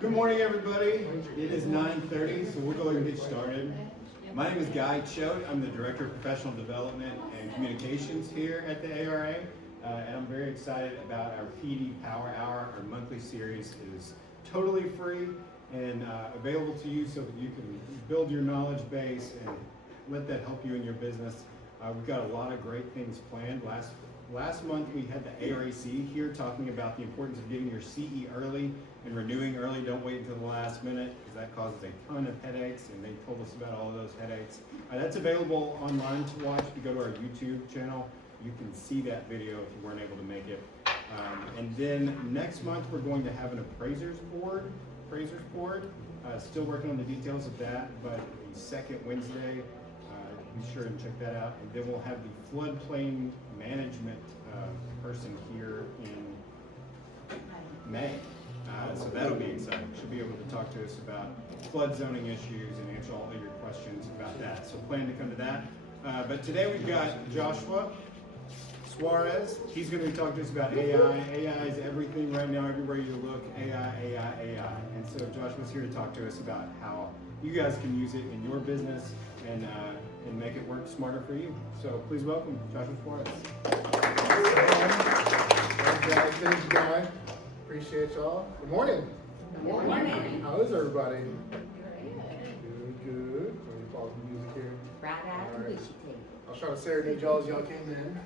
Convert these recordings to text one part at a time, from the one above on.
Good morning, everybody. It is 9:30, so we'll go ahead and get started. My name is Guy Choate. I'm the Director of Professional Development and Communications here at the ARA, and I'm very excited about our PD Power Hour. Our monthly series is totally free and available to you so that you can build your knowledge base and let that help you in your business. We've got a lot of great things planned. Last month we had the ARAC here talking about the importance of getting your CE early and renewing early. Don't wait until the last minute because that causes a ton of headaches, and they told us about all of those headaches. That's available online to watch. If you go to our YouTube channel, you can see that video if you weren't able to make it. And then next month we're going to have an appraisers board. Still working on the details of that, but the second Wednesday, be sure and check that out. And then we'll have the floodplain management person here in May. So that'll be exciting. She'll be able to talk to us about flood zoning issues and answer all of your questions about that. So plan to come to that. But today we've got Yashua Suarez. He's going to be talking to us about AI. AI is everything right now, everywhere you look. AI. And so Joshua's here to talk to us about how you guys can use it in your business and make it work smarter for you. So please welcome Yashua Suarez. Thanks, Guy. Appreciate y'all. Good morning. Good morning. How is everybody? Good. So you pause the music here. Right out of the bushy tape. I was trying to serenade y'all as y'all came in.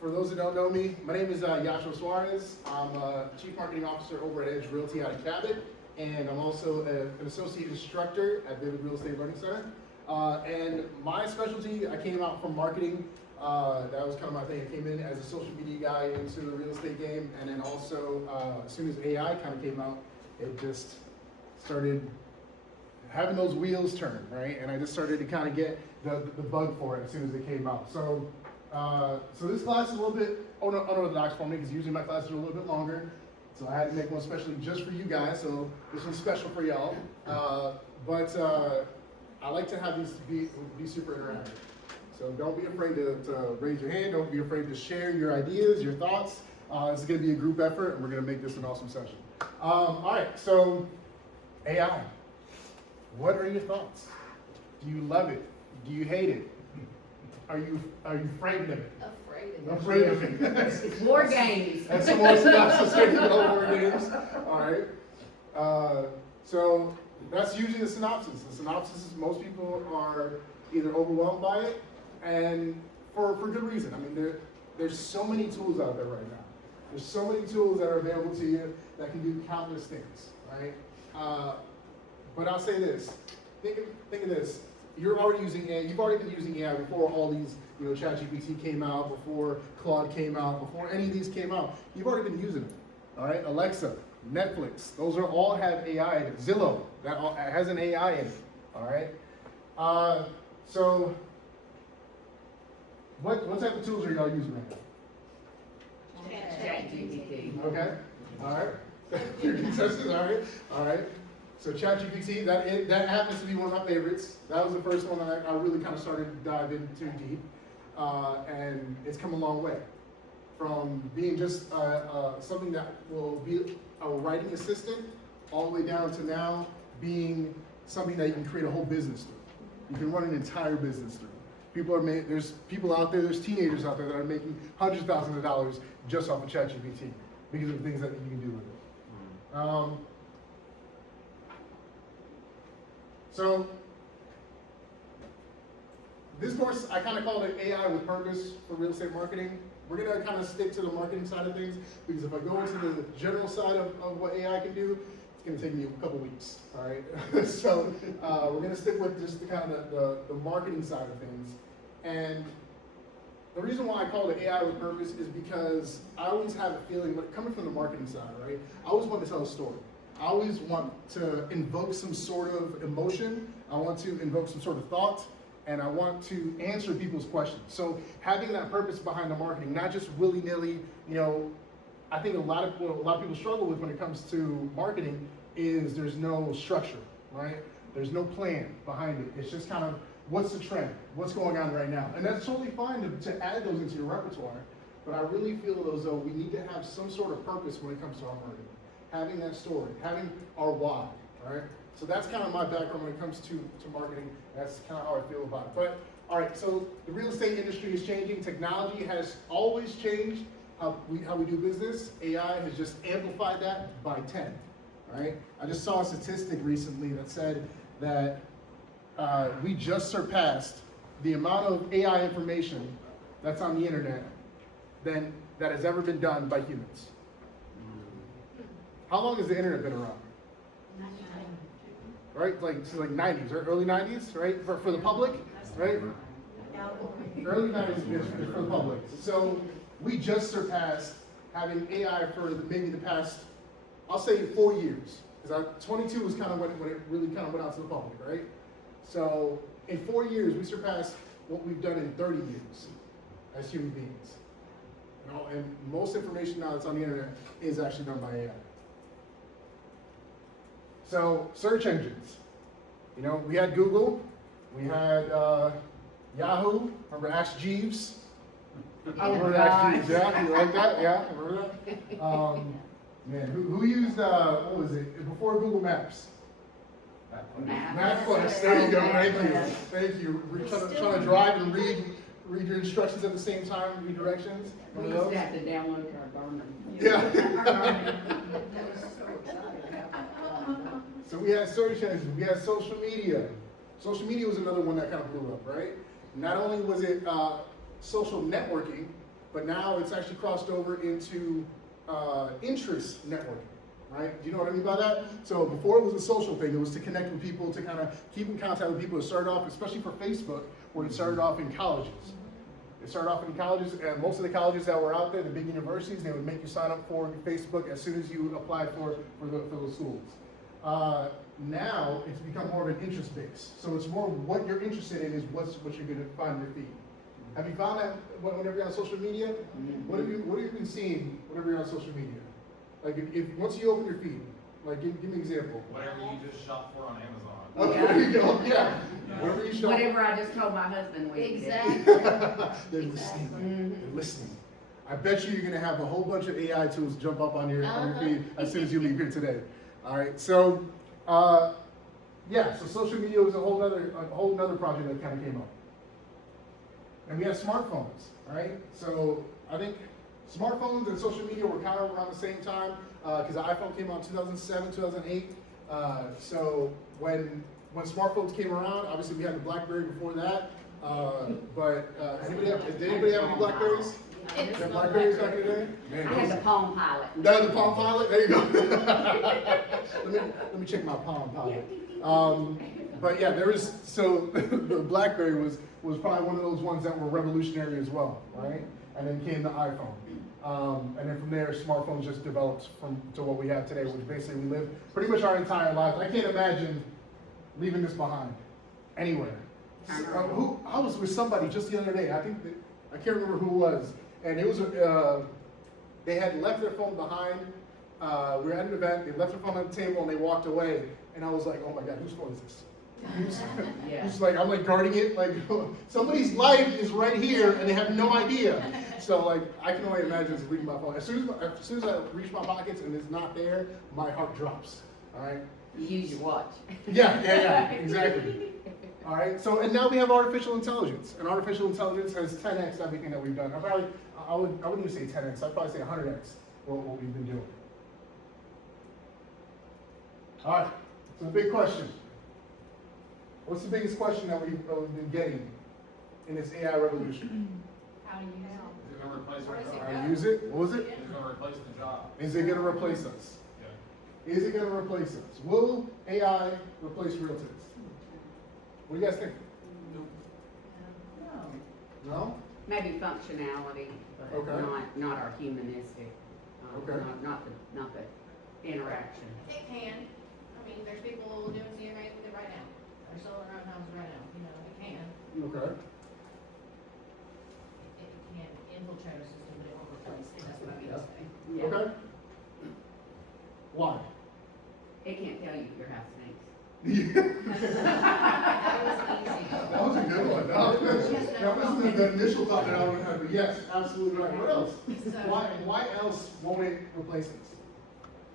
For those that don't know me, my name is Yashua Suarez. I'm a Chief Marketing Officer over at Edge Realty out of Cabot, and I'm also an Associate Instructor at Vivid Real Estate Learning Center. And my specialty, I came out from marketing. That was kind of my thing. I came in as a social media guy into the real estate game, and then also as soon as AI kind of came out, it just started having those wheels turn, right? And I just started to kind of get the bug for it as soon as it came out. So this class is a little bit unorthodox for me because usually my classes are a little bit longer. So I had to make one especially just for you guys. So this one's special for y'all. But I like to have these be super interactive. So don't be afraid to raise your hand. Don't be afraid to share your ideas, your thoughts. This is going to be a group effort, and we're going to make this an awesome session. All right, so AI. What are your thoughts? Do you love it? Do you hate it? Are you frightened of it? Afraid of it. More games. And some more synopsis here, more games. All right. So that's usually the synopsis. The synopsis is most people are either overwhelmed by it, and for good reason. I mean, there's so many tools out there right now. There's so many tools that are available to you that can do countless things, right? But I'll say this. Think of this. You're already using AI. You've already been using AI before all these, ChatGPT came out, before Claude came out, before any of these came out. You've already been using it. All right. Alexa, Netflix, those all have AI in it. Zillow, that all has an AI in it. All right. So what type of tools are y'all using right now? ChatGPT. Okay. All right. Your contestants. All right. So ChatGPT, that happens to be one of my favorites. That was the first one that I really kind of started to dive into deep, and it's come a long way from being just something that will be a writing assistant, all the way down to now being something that you can create a whole business through. You can run an entire business through. There's people out there, there's teenagers out there that are making hundreds of thousands of dollars just off of ChatGPT because of the things that you can do with it. So this course, I kind of called it AI with Purpose for Real Estate Marketing. We're going to kind of stick to the marketing side of things because if I go into the general side of what AI can do, it's going to take me a couple weeks, all right? So we're going to stick with just the kind of the marketing side of things. And the reason why I call it AI with Purpose is because I always have a feeling, but coming from the marketing side, right? I always want to tell a story. I always want to invoke some sort of emotion. I want to invoke some sort of thought, and I want to answer people's questions. So having that purpose behind the marketing, not just willy-nilly, I think a lot of people struggle with when it comes to marketing is there's no structure, right? There's no plan behind it. It's just kind of what's the trend, what's going on right now. And that's totally fine to add those into your repertoire. but I really feel as though we need to have some sort of purpose when it comes to our marketing. Having that story, having our why, all right? So that's kind of my background when it comes to marketing. That's kind of how I feel about it. But, all right, so the real estate industry is changing. Technology has always changed how we do business. AI has just amplified that by 10, all right? I just saw a statistic recently that said that we just surpassed the amount of AI information that's on the internet that has ever been done by humans. How long has the internet been around? Right, like since like 90s, or early 90s, right? For the public, right? Early 90s is for the public. So we just surpassed having AI for maybe the past, I'll say 4 years. Because 22 was kind of when it really kind of went out to the public, right? So in 4 years, we surpassed what we've done in 30 years as human beings. You know, and most information now that's on the internet is actually done by AI. So search engines. You know, we had Google, we had Yahoo. Remember Ask Jeeves? Remember Ask Jeeves? Yeah, you like that? Yeah, remember that? Man, who used what was it before Google Maps? MapQuest. There you go. Thank you. Thank you. We're trying to drive and read your instructions at the same time. Read directions. We used to have to download to our burner. Yeah. So we had search engines. We had social media. Social media was another one that kind of blew up, right? Not only was it social networking, but now it's actually crossed over into interest networking. Right? Do you know what I mean by that? So before it was a social thing, it was to connect with people, to kind of keep in contact with people. It started off, especially for Facebook, where it started off in colleges. It started off in colleges, and most of the colleges that were out there, the big universities, they would make you sign up for Facebook as soon as you applied for those schools. Now it's become more of an interest base. So it's more what you're interested in is what you're going to find in your feed. Have you found that whenever you're on social media? What have you been seeing whenever you're on social media? Like if once you open your feed, like give me an example. Whatever you just shop for on Amazon. Oh, there you go. Yeah. Whatever you shop. Whatever I just told my husband we did. They're listening. They're listening. I bet you you're gonna have a whole bunch of AI tools jump up on your feed as soon as you leave here today. All right. So yeah. So social media was a whole nother project that kind of came up. And we have smartphones. All right. So I think smartphones and social media were kind of around the same time because the iPhone came out in 2007, 2008. So when smartphones came around, obviously we had the BlackBerry before that. Did anybody have any BlackBerries? Had BlackBerries back in the day? Man, I had the Palm Pilot. That was the Palm Pilot? There you go. let me check my Palm Pilot. But yeah, the BlackBerry was probably one of those ones that were revolutionary as well, right? And then came the iPhone. And then from there, smartphones just developed to what we have today, which basically we live pretty much our entire lives. I can't imagine leaving this behind anywhere. I was with somebody just the other day. I can't remember who it was, and it was they had left their phone behind. We were at an event. They left their phone on the table and they walked away. And I was like, oh my God, whose phone is this? Who's like, I'm like guarding it. Like somebody's life is right here and they have no idea. So like, I can only imagine just leaving my phone. As soon as I reach my pockets and it's not there, my heart drops. All right. You use your watch. Yeah, exactly. All right. So and now we have artificial intelligence, and artificial intelligence has 10x everything that we've done. I wouldn't even say 10x. I'd probably say 100x what we've been doing. All right. So the big question. What's the biggest question that we've been getting in this AI revolution? How to use it. Is it going to replace our job? How to use it? What was it? Is it going to replace the job? Is it going to replace us? Yeah. Is it going to replace us? Will AI replace realtors? What do you guys think? No? Maybe functionality, but Okay. not our humanistic. Okay. Not the interaction. It can. I mean, there's people doing CRA with it right now. They're selling their own houses right now. You know, it can. Okay. It can infiltrate our system, but it won't replace it. That's what I mean to say. Yeah. Okay. Why? It can't tell you if your house stinks. That was easy. That was a good one. No. Yes, That wasn't the initial thought that I would have, but yes, absolutely right. What else? So- Why else won't it replace us?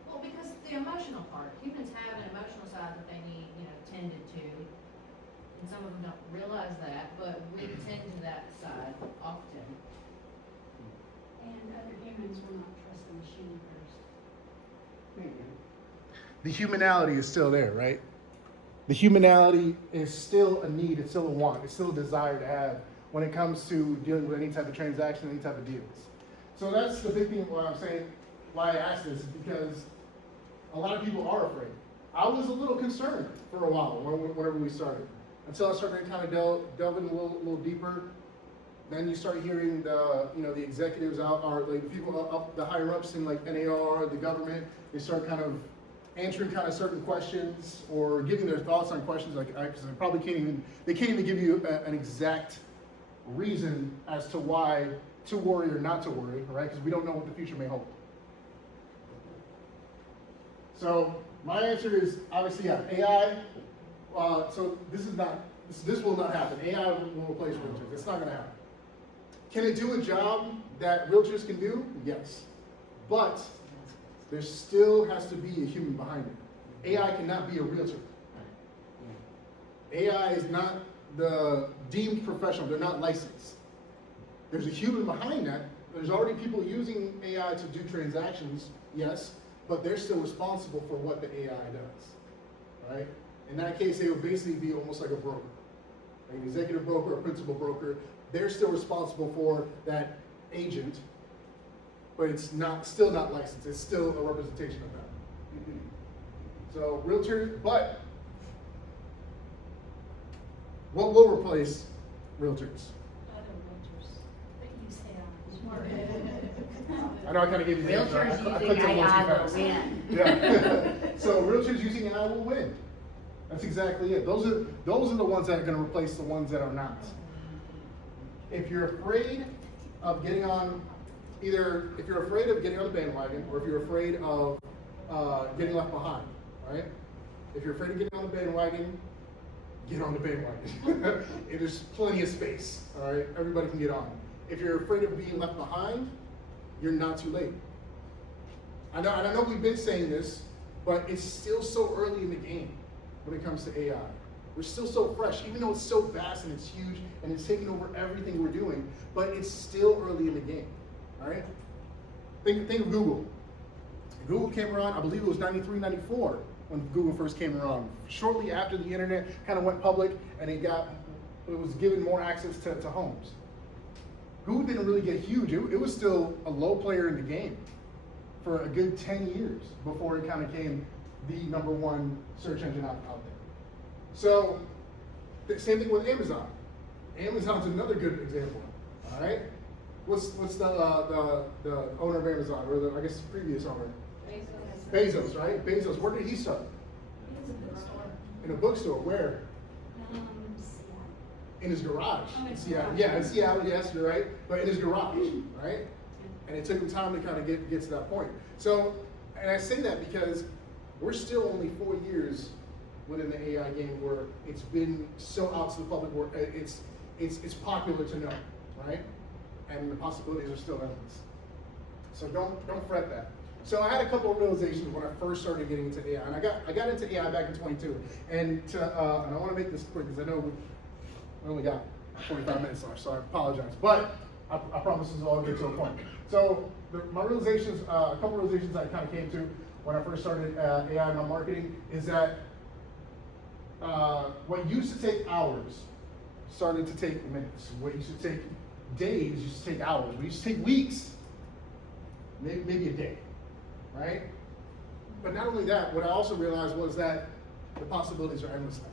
Well, because the emotional part, humans have an emotional side that they need, tended to. And some of them don't realize that, but we tend to that side often. And other humans will not trust the machine first. There you go. The humanality is still there, right? The humanality is still a need, it's still a want, it's still a desire to have when it comes to dealing with any type of transaction, any type of deals. So that's the big thing why I'm saying, why I asked this, is because a lot of people are afraid. I was a little concerned for a while whenever we started, until I started to kind of delve in a little deeper. Then you start hearing the executives out, or like the people up, the higher ups in like NAR, the government, they start kind of answering kind of certain questions or giving their thoughts on questions, because they probably can't even give you an exact reason as to why to worry or not to worry, right? Because we don't know what the future may hold. So my answer is obviously yeah, AI. So this will not happen. AI will replace realtors. It's not going to happen. Can it do a job that realtors can do? Yes, but there still has to be a human behind it. AI cannot be a realtor. AI is not the deemed professional. They're not licensed. There's a human behind that. There's already people using AI to do transactions, yes, but they're still responsible for what the AI does, right? In that case, they would basically be almost like a broker, like an executive broker, a principal broker. They're still responsible for that agent, but it's still not licensed. It's still a representation of that. So realtors, but what will replace realtors? Other realtors that use AI. I know I kind of gave you the answer. I Realtors clicked using a little too AI will fast. win. Yeah. So realtors using AI will win. That's exactly it. Those are the ones that are going to replace the ones that are not. If you're afraid of getting on, if you're afraid of getting on the bandwagon, or if you're afraid of getting left behind, right? If you're afraid of getting on the bandwagon, get on the bandwagon. There's plenty of space, all right? Everybody can get on. If you're afraid of being left behind, you're not too late. I know we've been saying this, but it's still so early in the game when it comes to AI. We're still so fresh, even though it's so vast and it's huge and it's taking over everything we're doing, but it's still early in the game, all right? Think of Google. Google came around, I believe it was 93, 94 when Google first came around. Shortly after the internet kind of went public and it was given more access to homes. Google didn't really get huge. It was still a low player in the game for a good 10 years before it kind of came the #1 search engine out there. So, the same thing with Amazon. Amazon's another good example, all right? What's the owner of Amazon, or I guess the previous owner? Bezos, right? Bezos, where did he start? It's a bookstore. In a bookstore, where? Seattle. In his garage. Oh, in In his Seattle. garage. Yeah, in Seattle, yes, you're right. But in his garage, right? And it took him time to kind of get to that point. So, and I say that because we're still only 4 years within the AI game where it's been so out to the public where it's popular to know, right? And the possibilities are still endless. So don't fret that. So I had a couple of realizations when I first started getting into AI, and I got into AI back in 22. And I want to make this quick because I know we only got 45 minutes left, so I apologize. But I promise this will all get to a point. So my realizations, a couple of realizations I kind of came to when I first started AI in my marketing is that what used to take hours started to take minutes. What used to take days used to take hours. What used to take weeks, maybe a day, right? But not only that, what I also realized was that the possibilities are endless now.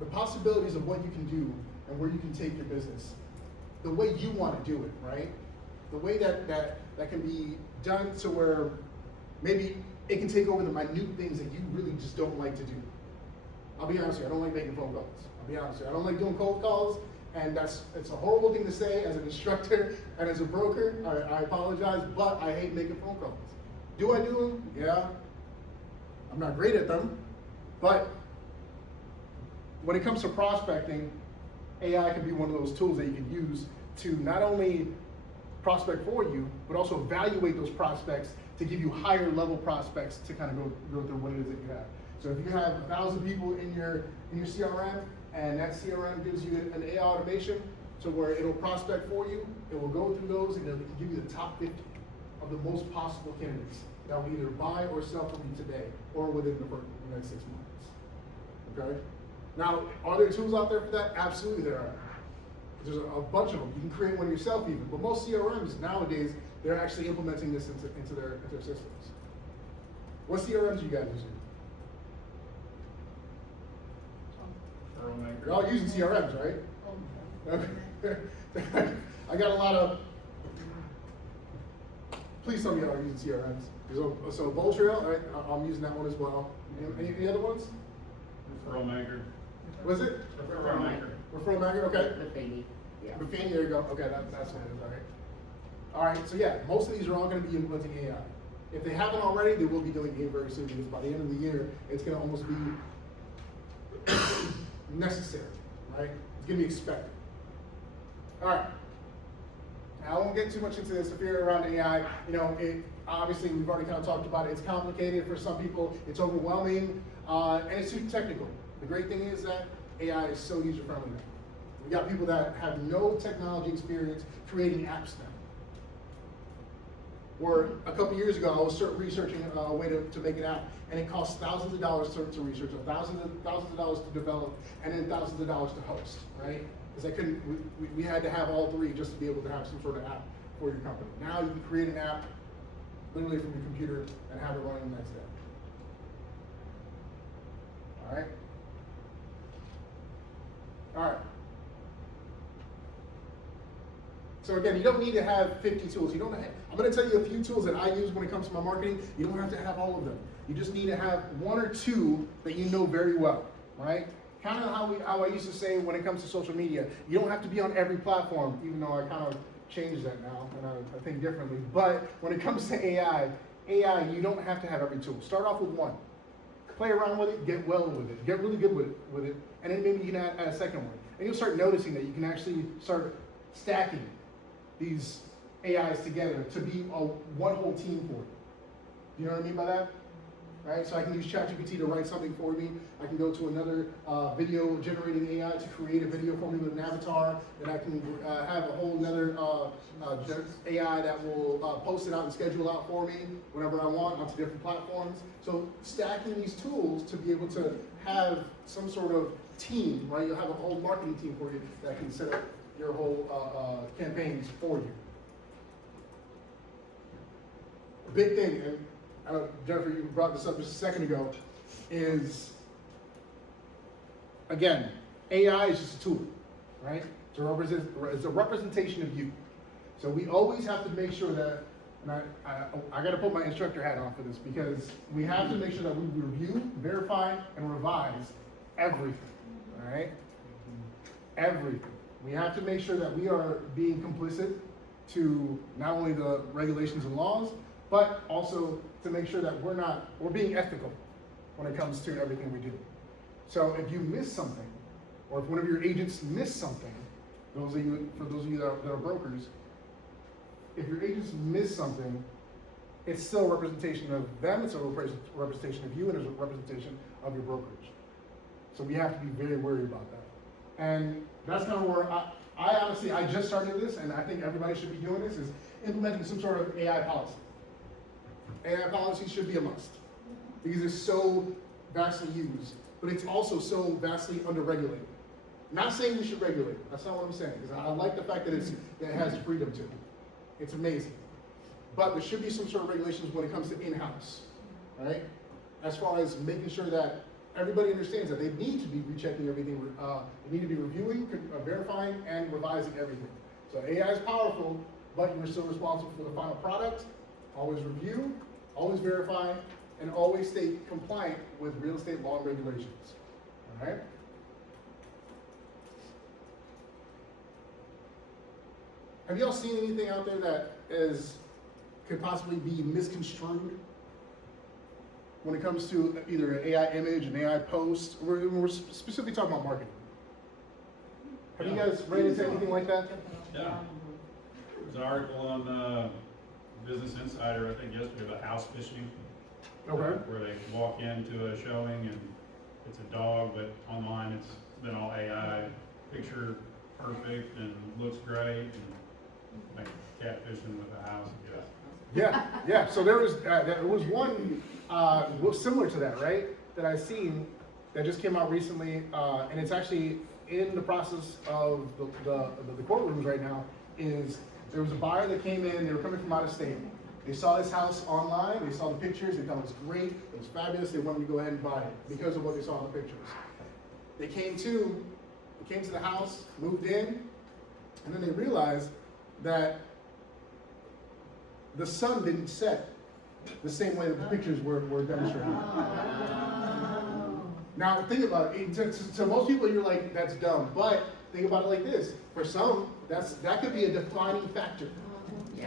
The possibilities of what you can do and where you can take your business, the way you want to do it, right? The way that can be done to where maybe it can take over the minute things that you really just don't like to do. I'll be honest with you, I don't like making phone calls. I'll be honest with you, I don't like doing cold calls, and it's a horrible thing to say as an instructor and as a broker. I apologize, but I hate making phone calls. Do I do them? Yeah. I'm not great at them, but when it comes to prospecting, AI can be one of those tools that you can use to not only prospect for you, but also evaluate those prospects to give you higher level prospects to kind of go through what it is that you have. So if you have 1,000 people in your CRM, and that CRM gives you an AI automation, so where it'll prospect for you, it will go through those and it'll give you the top 50 of the most possible candidates that will either buy or sell from you today or within the next 6 months. Okay? Now, are there tools out there for that? Absolutely there are. There's a bunch of them. You can create one yourself even, but most CRMs nowadays, they're actually implementing this into their systems. What CRMs are you guys using? You're all using CRMs, right? Okay. I got a lot of, please tell me y'all are using CRMs. So Bowl Trail, all right, I'm using that one as well. Any other ones? Referral maker. Was it? Referral maker. Referral Maker, okay. Buffini, yeah. Buffini, there you go. Okay, that's what it is, all right. All right, so yeah, most of these are all gonna be implementing AI. If they haven't already, they will be doing it very soon, because by the end of the year, it's gonna almost be necessary, right? It's gonna be expected. All right. Now, I won't get too much into this fear around AI. You know, obviously we've already kind of talked about it. It's complicated for some people. It's overwhelming, and it's too technical. The great thing is that AI is so user friendly now. We got people that have no technology experience creating apps now. Or a couple years ago, I was researching a way to make an app, and it costs thousands of dollars to research, thousands of dollars to develop, and then thousands of dollars to host, right? Because we had to have all three just to be able to have some sort of app for your company. Now you can create an app literally from your computer and have it running the next day. All right? All right. So again, you don't need to have 50 tools. You don't have, I'm going to tell you a few tools that I use when it comes to my marketing. You don't have to have all of them. You just need to have one or two that you know very well, right? Kind of how I used to say when it comes to social media, you don't have to be on every platform, even though I kind of changed that now and I think differently. But when it comes to AI, you don't have to have every tool. Start off with one. Play around with it, get well with it, get really good with it, and then maybe you can add a second one. And you'll start noticing that you can actually start stacking these AIs together to be one whole team for you. You know what I mean by that? Right? So I can use ChatGPT to write something for me. I can go to another video generating AI to create a video for me with an avatar. And I can have a whole nother AI that will post it out and schedule out for me whenever I want onto different platforms. So stacking these tools to be able to have some sort of team, right? You'll have a whole marketing team for you that can set up your whole campaigns for you. The big thing, and Jennifer, you brought this up just a second ago, is, again, AI is just a tool, right? It's a representation of you. So we always have to make sure that, and I got to put my instructor hat on for this, because we have to make sure that we review, verify, and revise everything, all right? Everything. We have to make sure that we are being complicit to not only the regulations and laws, but also to make sure that we're being ethical when it comes to everything we do. So if you miss something, or if one of your agents miss something, for those of you that are brokers, if your agents miss something, it's still a representation of them, it's a representation of you, and it's a representation of your brokerage. So we have to be very worried about that. And that's kind of where I honestly, I just started this, and I think everybody should be doing this, is implementing some sort of AI policy. AI policy should be a must, because it's so vastly used, but it's also so vastly under-regulated. Not saying we should regulate it, that's not what I'm saying, because I like the fact that it has freedom to it. It's amazing. But there should be some sort of regulations when it comes to in-house, right? As far as making sure that everybody understands that they need to be rechecking everything, they need to be reviewing, verifying, and revising everything. So AI is powerful, but you're still responsible for the final product. Always review, always verify, and always stay compliant with real estate law and regulations, all right? Have y'all seen anything out there that could possibly be misconstrued when it comes to either an AI image, an AI post? We're specifically talking about marketing. Have you guys ran into anything like that? Yeah. There's an article on, Business Insider, I think yesterday, about house fishing. Okay. Where they walk into a showing and it's a dog, but online it's been all AI, picture perfect and looks great, and like catfishing with a house, Yeah. So there was one similar to that, right? That I've seen that just came out recently, and it's actually in the process of the courtrooms right now. Is there was a buyer that came in, they were coming from out of state. They saw this house online, they saw the pictures, they thought it was great, it was fabulous, they wanted to go ahead and buy it because of what they saw in the pictures. They came to the house, moved in, and then they realized that the sun didn't set the same way that the pictures were demonstrating. Now think about it. To most people, you're like, that's dumb. But think about it like this: for some, that could be a defining factor,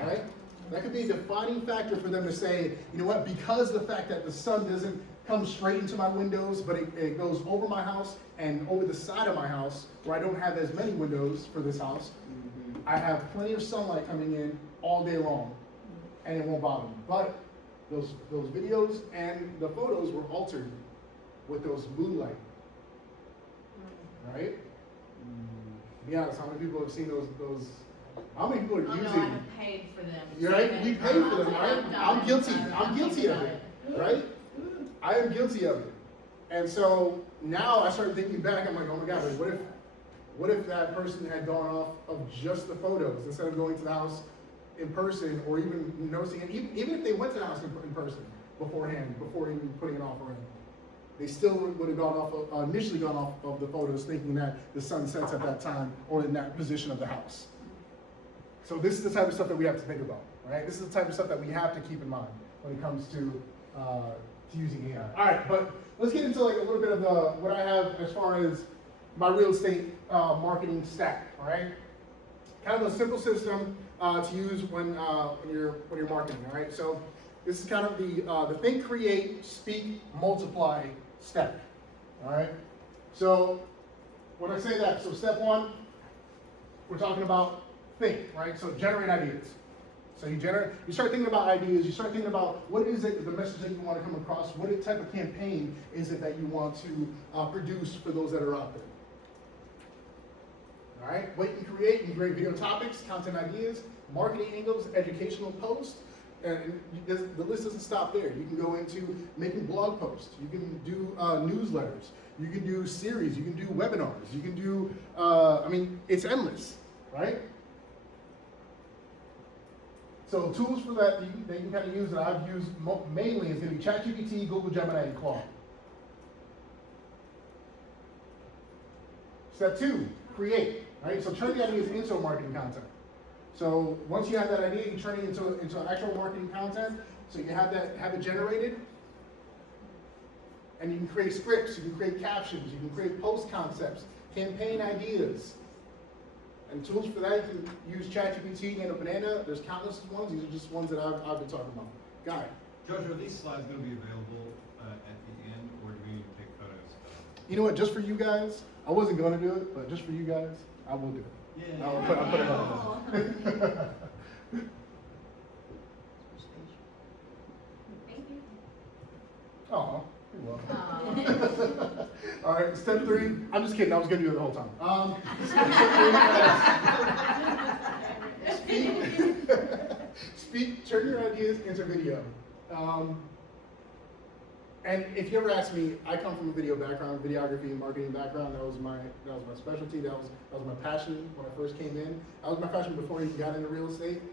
right? That could be a defining factor for them to say, you know what? Because the fact that the sun doesn't come straight into my windows, but it goes over my house and over the side of my house, where I don't have as many windows for this house. I have plenty of sunlight coming in all day long, and it won't bother me. But those videos and the photos were altered with those moonlight, right? Be honest, how many people have seen those? How many people are Oh, no, I using? have paid for them. You're right. We pay for them, right? I'm guilty. I'm guilty of it, right? I am guilty of it. And so now I started thinking back. I'm like, oh my God, like, what if that person had gone off of just the photos instead of going to the house in person, or even noticing it? Even if they went to the house in person beforehand, before even putting an offer in, they still would have gone off initially gone off of the photos, thinking that the sun sets at that time or in that position of the house. So this is the type of stuff that we have to think about, right? This is the type of stuff that we have to keep in mind when it comes to using AI. All right, but let's get into like a little bit of what I have as far as my real estate marketing stack. All right, kind of a simple system to use when you're marketing. All right, so this is kind of the think, create, speak, multiply stack. All right, so when I say that, so step one, we're talking about think, right? So generate ideas. So you start thinking about ideas, you start thinking about what is it, the message that you want to come across, what type of campaign is it that you want to produce for those that are out there. All right, what you can create video topics, content ideas, marketing angles, educational posts, and the list doesn't stop there. You can go into making blog posts, you can do newsletters, you can do series, you can do webinars, you can do, I mean, it's endless, right? So tools for that that you can kind of use, that I've used mainly, is going to be ChatGPT, Google Gemini, and Claude. Step two, create. Right? So turn the ideas into marketing content. So once you have that idea, you turn it into actual marketing content. So you have it generated, and you can create scripts, you can create captions, you can create post concepts, campaign ideas. And tools for that, you can use ChatGPT, Nano Banana. There's countless ones. These are just ones that I've been talking about. Guy. Josh, are these slides going to be available at the end, or do we need to take photos? You know what? Just for you guys, I wasn't going to do it, but just for you guys, I will do it. Yeah. I'll put it on. Thank you. Oh, you're welcome. All right, step three. I'm just kidding. I was going to do it the whole time. Speak. Turn your ideas into video. And if you ever ask me, I come from a video background, videography and marketing background. That was my specialty. That was my passion when I first came in. That was my passion before I even got into real estate.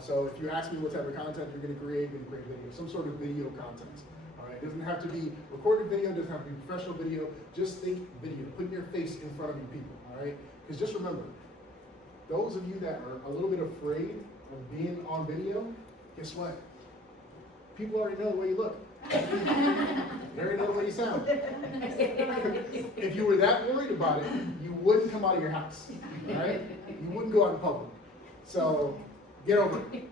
So if you ask me what type of content you're going to create video, some sort of video content. All right, it doesn't have to be recorded video, it doesn't have to be professional video. Just think video. Put your face in front of you people. All right, because just remember, those of you that are a little bit afraid of being on video, guess what? People already know the way you look. They already know the way you sound. If you were that worried about it, you wouldn't come out of your house, right? You wouldn't go out in public. So get over it.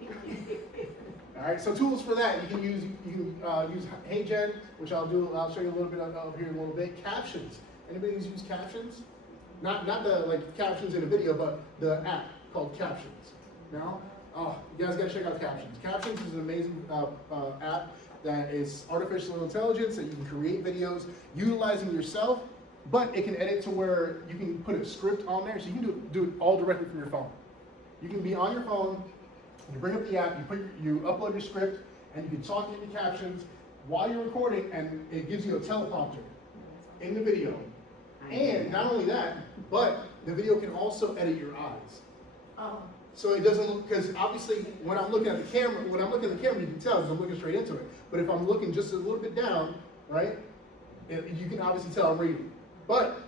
All right. So tools for that, you can use HeyGen, which I'll show you a little bit of here in a little bit. Captions. Anybody who's used captions? not the like captions in a video, but the app called Captions. Now, oh, you guys gotta check out Captions. Captions is an amazing app that is artificial intelligence that you can create videos utilizing yourself, but it can edit to where you can put a script on there, so you can do it all directly from your phone. You can be on your phone, you bring up the app, you upload your script, and you can talk into Captions while you're recording, and it gives you a teleprompter in the video. And not only that, but the video can also edit your eyes. Oh. So it doesn't look, because obviously when I'm looking at the camera, you can tell because I'm looking straight into it. But if I'm looking just a little bit down, right, you can obviously tell I'm reading. But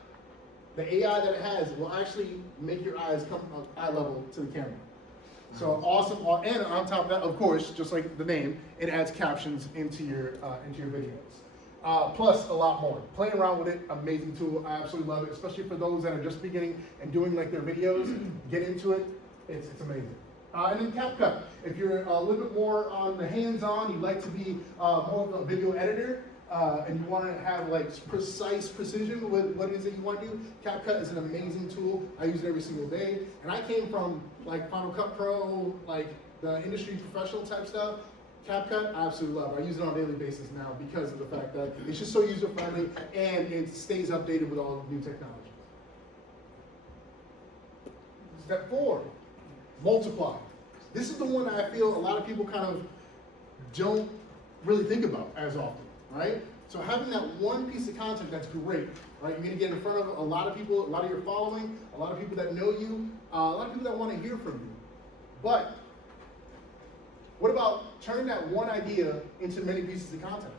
the AI that it has will actually make your eyes come eye level to the camera. So awesome, and on top of that, of course, just like the name, it adds captions into your videos. Plus a lot more. Playing around with it, amazing tool. I absolutely love it, especially for those that are just beginning and doing like their videos. Get into it. It's amazing. And then CapCut. If you're a little bit more on the hands-on, you'd like to be more of a video editor, and you want to have like precise precision with what it is that you want to do, CapCut is an amazing tool. I use it every single day. And I came from like Final Cut Pro, like the industry professional type stuff. CapCut, I absolutely love it. I use it on a daily basis now because of the fact that it's just so user-friendly and it stays updated with all the new technology. Step 4, multiply. This is the one I feel a lot of people kind of don't really think about as often, right? So having that one piece of content, that's great, right? You're gonna get in front of a lot of people, a lot of your following, a lot of people that know you, a lot of people that wanna hear from you. But what about turning that one idea into many pieces of content?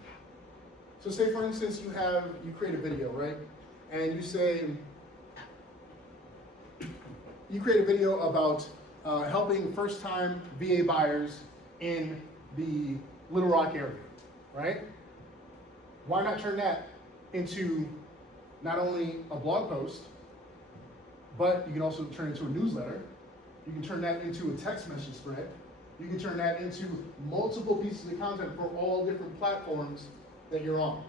So say for instance, you create a video, right? And you say, you create a video about helping first-time VA buyers in the Little Rock area, right? Why not turn that into not only a blog post, but you can also turn it into a newsletter. You can turn that into a text message thread. You can turn that into multiple pieces of content for all different platforms that you're on.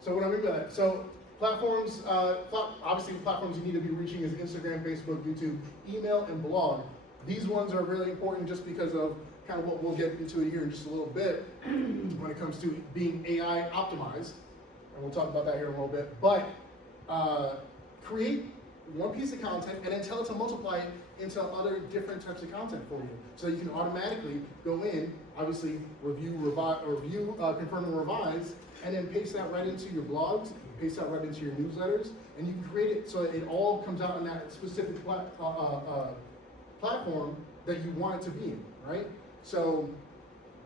So what I mean by that, so platforms, obviously the platforms you need to be reaching is Instagram, Facebook, YouTube, email, and blog. These ones are really important just because of kind of what we'll get into here in just a little bit when it comes to being AI optimized. And we'll talk about that here in a little bit. But create one piece of content and then tell it to multiply it into other different types of content for you. So you can automatically go in, obviously review, confirm and revise, and then paste that right into your blogs, paste that right into your newsletters, and you can create it so it all comes out in that specific platform that you want it to be in, right? So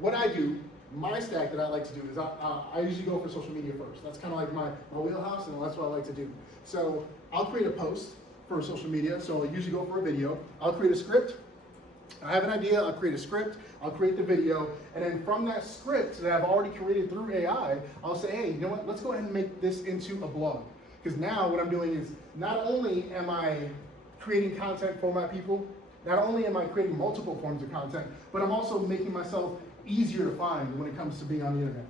what I do, my stack that I like to do is I usually go for social media first. That's kind of like my wheelhouse, and that's what I like to do. So I'll create a post for social media. So I'll usually go for a video. I'll create a script. I have an idea, I'll create a script, I'll create the video, and then from that script that I've already created through AI, I'll say, hey, you know what, let's go ahead and make this into a blog. Because now what I'm doing is, not only am I creating content for my people, not only am I creating multiple forms of content, but I'm also making myself easier to find when it comes to being on the internet.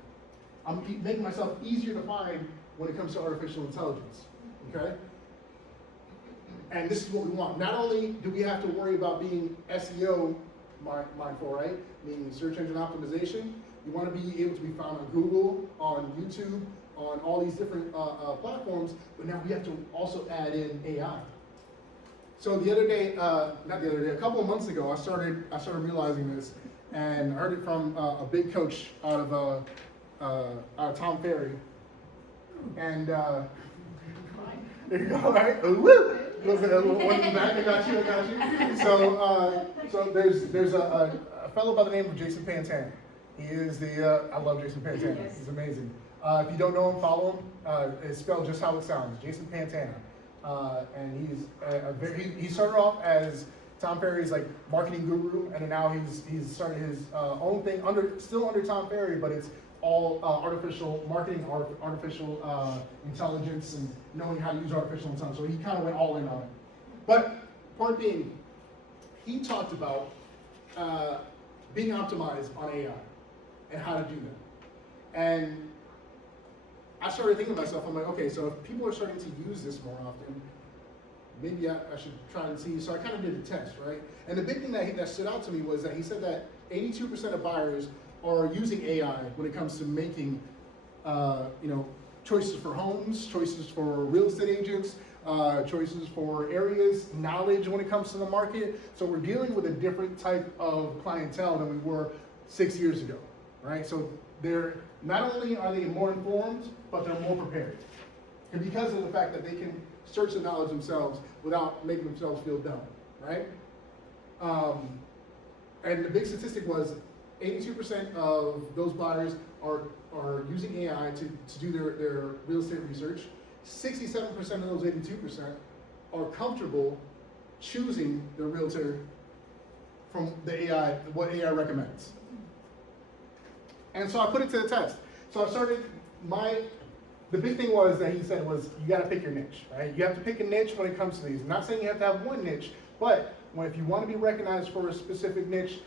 I'm making myself easier to find when it comes to artificial intelligence, okay? And this is what we want. Not only do we have to worry about being SEO mindful, right? Meaning search engine optimization. You want to be able to be found on Google, on YouTube, on all these different platforms, but now we have to also add in AI. So the other day, a couple of months ago, I started realizing this, and I heard it from a big coach out of Tom Ferry, and there you go, right? Woo! One in the back, I got you. So there's a fellow by the name of Jason Pantana. He is I love Jason Pantana. Yes. He's amazing. If you don't know him, follow him. It's spelled just how it sounds, Jason Pantana. And he started off as Tom Ferry's like marketing guru, and now he's started his own thing still under Tom Ferry, but it's all artificial marketing, artificial intelligence, and knowing how to use artificial intelligence. So he kind of went all in on it. But point being, he talked about being optimized on AI and how to do that. And I started thinking to myself, I'm like, okay, so if people are starting to use this more often, maybe I should try and see. So I kind of did a test, right? And the big thing that stood out to me was that he said that 82% of buyers are using AI when it comes to making, choices for homes, choices for real estate agents, choices for areas, knowledge when it comes to the market. So we're dealing with a different type of clientele than we were 6 years ago, right? So they're, not only are they more informed, but they're more prepared. And because of the fact that they can search the knowledge themselves without making themselves feel dumb, right? And the big statistic was 82% of those buyers are using AI to do their real estate research. 67% of those 82% are comfortable choosing their realtor from the AI, what AI recommends. And so I put it to the test. So I started, the big thing was that he said was, you gotta pick your niche, right? You have to pick a niche when it comes to these. I'm not saying you have to have one niche, but if you wanna be recognized for a specific niche,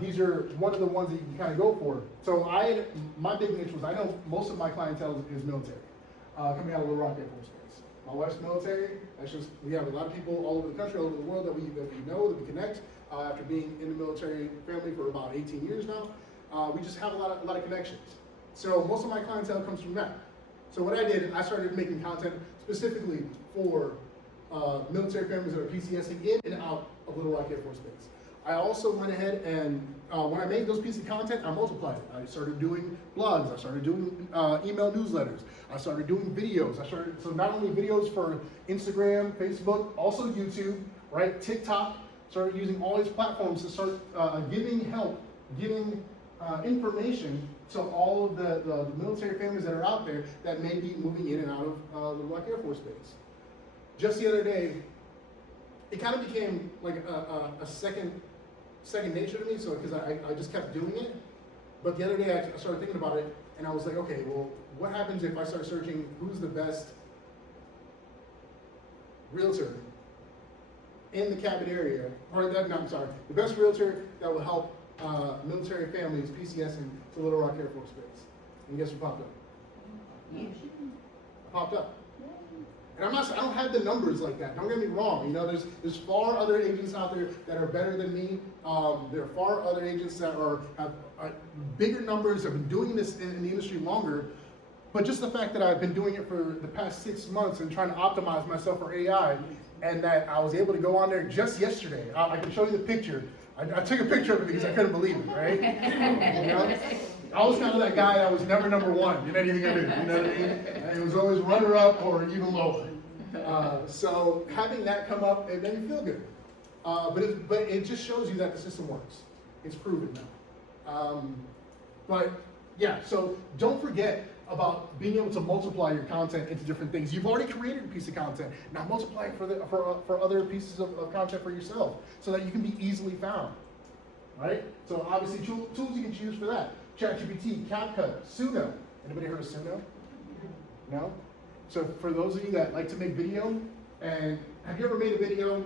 these are one of the ones that you can kind of go for. So my big niche was, I know most of my clientele is military, coming out of Little Rock Air Force Base. My wife's military. We have a lot of people all over the country, all over the world that we know, that we connect. After being in the military family for about 18 years now, we just have a lot of connections. So most of my clientele comes from that. So what I did, I started making content specifically for military families that are PCSing in and out of Little Rock Air Force Base. I also went ahead and when I made those pieces of content, I multiplied it. I started doing blogs, I started doing email newsletters, I started doing videos. So not only videos for Instagram, Facebook, also YouTube, right? TikTok. Started using all these platforms to start giving help, giving information to all of the military families that are out there that may be moving in and out of the Rock Air Force Base. Just the other day, it kind of became like a second nature to me, so because I just kept doing it. But the other day I started thinking about it, and I was like, okay, well, what happens if I start searching who's the best realtor in the Cabot area, the best realtor that will help military families PCSing to Little Rock Air Force Base. And guess what popped up? I popped up. And I don't have the numbers like that. Don't get me wrong. There's far other agents out there that are better than me. There are far other agents that have bigger numbers, have been doing this in the industry longer. But just the fact that I've been doing it for the past 6 months and trying to optimize myself for AI, and that I was able to go on there just yesterday. I can show you the picture. I took a picture of it because I couldn't believe it, right? I was kind of that guy that was never number one in anything I did, you know what I mean? And it was always runner up or even lower. So having that come up, it made me feel good. But it just shows you that the system works. It's proven now. But yeah, so don't forget about being able to multiply your content into different things. You've already created a piece of content. Now multiply it for other pieces of content for yourself so that you can be easily found, right? So obviously tools you can choose for that. ChatGPT, CapCut, Suno. Anybody heard of Suno? No? So for those of you that like to make video, and have you ever made a video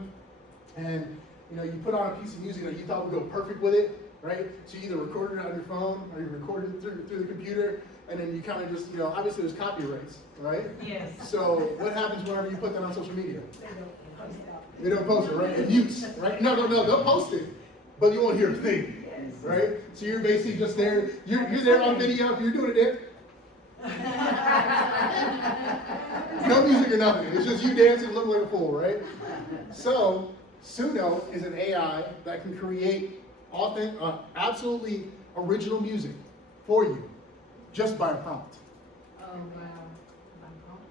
and you put on a piece of music that you thought would go perfect with it, right? So you either recorded it on your phone or you recorded it through the computer, and then you kind of just, obviously there's copyrights, right? Yes. So what happens whenever you put that on social media? They don't post it, right? It mutes, right? No, they'll post it, but you won't hear a thing, right? So you're basically just there, you're there on video, if you're doing it there. No music or nothing, it's just you dancing looking like a fool, right? So Suno is an AI that can create absolutely original music for you just by a prompt. Oh, wow. By prompt?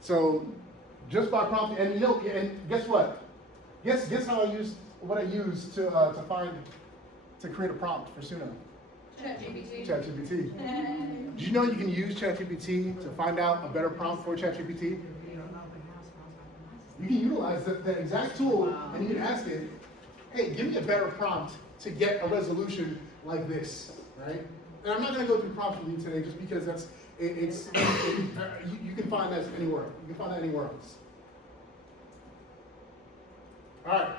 So just by prompt, and and guess what? Guess how what I use to create a prompt for Suno? ChatGPT. ChatGPT. Did you know you can use ChatGPT to find out a better prompt for ChatGPT? You can utilize the exact tool, and you can ask it, hey, give me a better prompt to get a resolution like this, right? And I'm not going to go through prompts with you today just because you can find that anywhere. You can find that anywhere else. All right.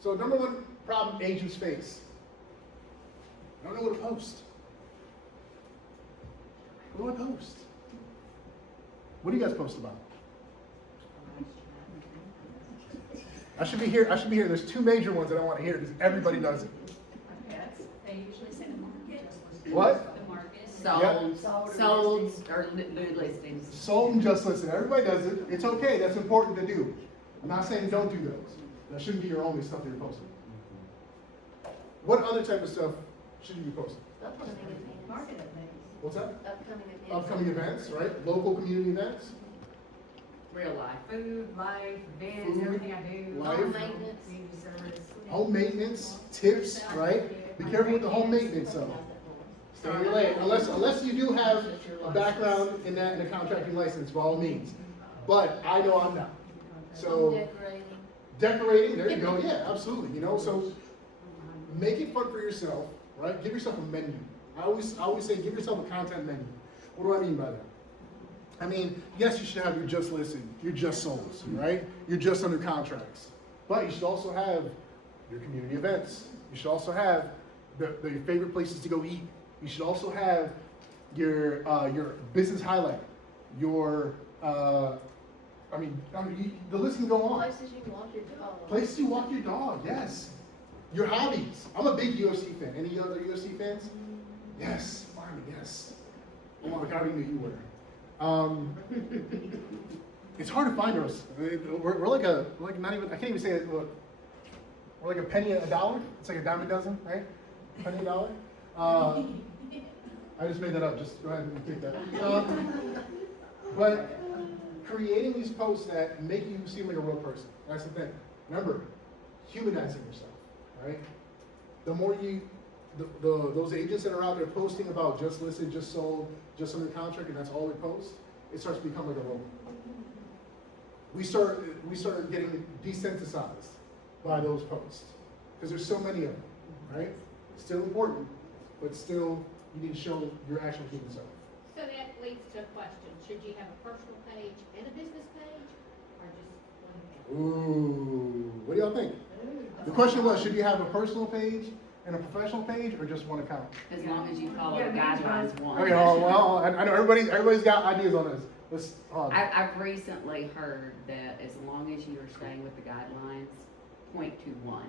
So number one problem agents face. I don't know what to post. What do I post? What do you guys post about? I should be here. There's two major ones that I want to hear because everybody does it. They usually say the market. What? The market. Sold, or new listings. Sold and just listen. Everybody does it. It's okay. That's important to do. I'm not saying don't do those. That shouldn't be your only stuff that you're posting. What other type of stuff should you be posting? Upcoming events. Market events. What's that? Upcoming events. Upcoming events, right? Local community events. Real life. Food, life, events, Food, everything I do. life. Home maintenance. Community service. Home maintenance, tips, right? Be careful with the home maintenance though. Stay in your lane, unless you do have a background in that and a contracting license, by all means. But I know I'm not. Home So decorating. decorating, there you go, yeah, absolutely, you know, so make it fun for yourself, right? Give yourself a menu. I always say give yourself a content menu. What do I mean by that? I mean, yes, you should have your just listed, your just solds, right? Your just under contracts. But you should also have your community events. You should also have your favorite places to go eat. You should also have your business highlight, your the list can go on. Places you can walk your dog. Places you walk your dog, yes. Your hobbies. I'm a big UFC fan. Any other UFC fans? Yes, finally, yes. Oh my God, I knew you were. It's hard to find us. We're like not even, I can't even say it. Look, we're like a penny a dollar. It's like a dime a dozen, right? Penny a dollar. I just made that up. Just go ahead and take that. But creating these posts that make you seem like a real person. That's the thing. Remember, humanizing yourself, right? The more those agents that are out there posting about just listed, just sold, just under contract, and that's all they post, it starts to become like a robot. We start getting desensitized by those posts because there's so many of them, right? Still important, but still you need to show your actual human self. So that leads to a question, should you have a personal page and a business page, or just one page? Ooh, what do y'all think? The question was, should you have a personal page and a professional page, or just one account? As long as you follow the guidelines one. Okay, well, I know everybody's got ideas on this. Let's. I've recently heard that as long as you are staying with the guidelines, 0.21.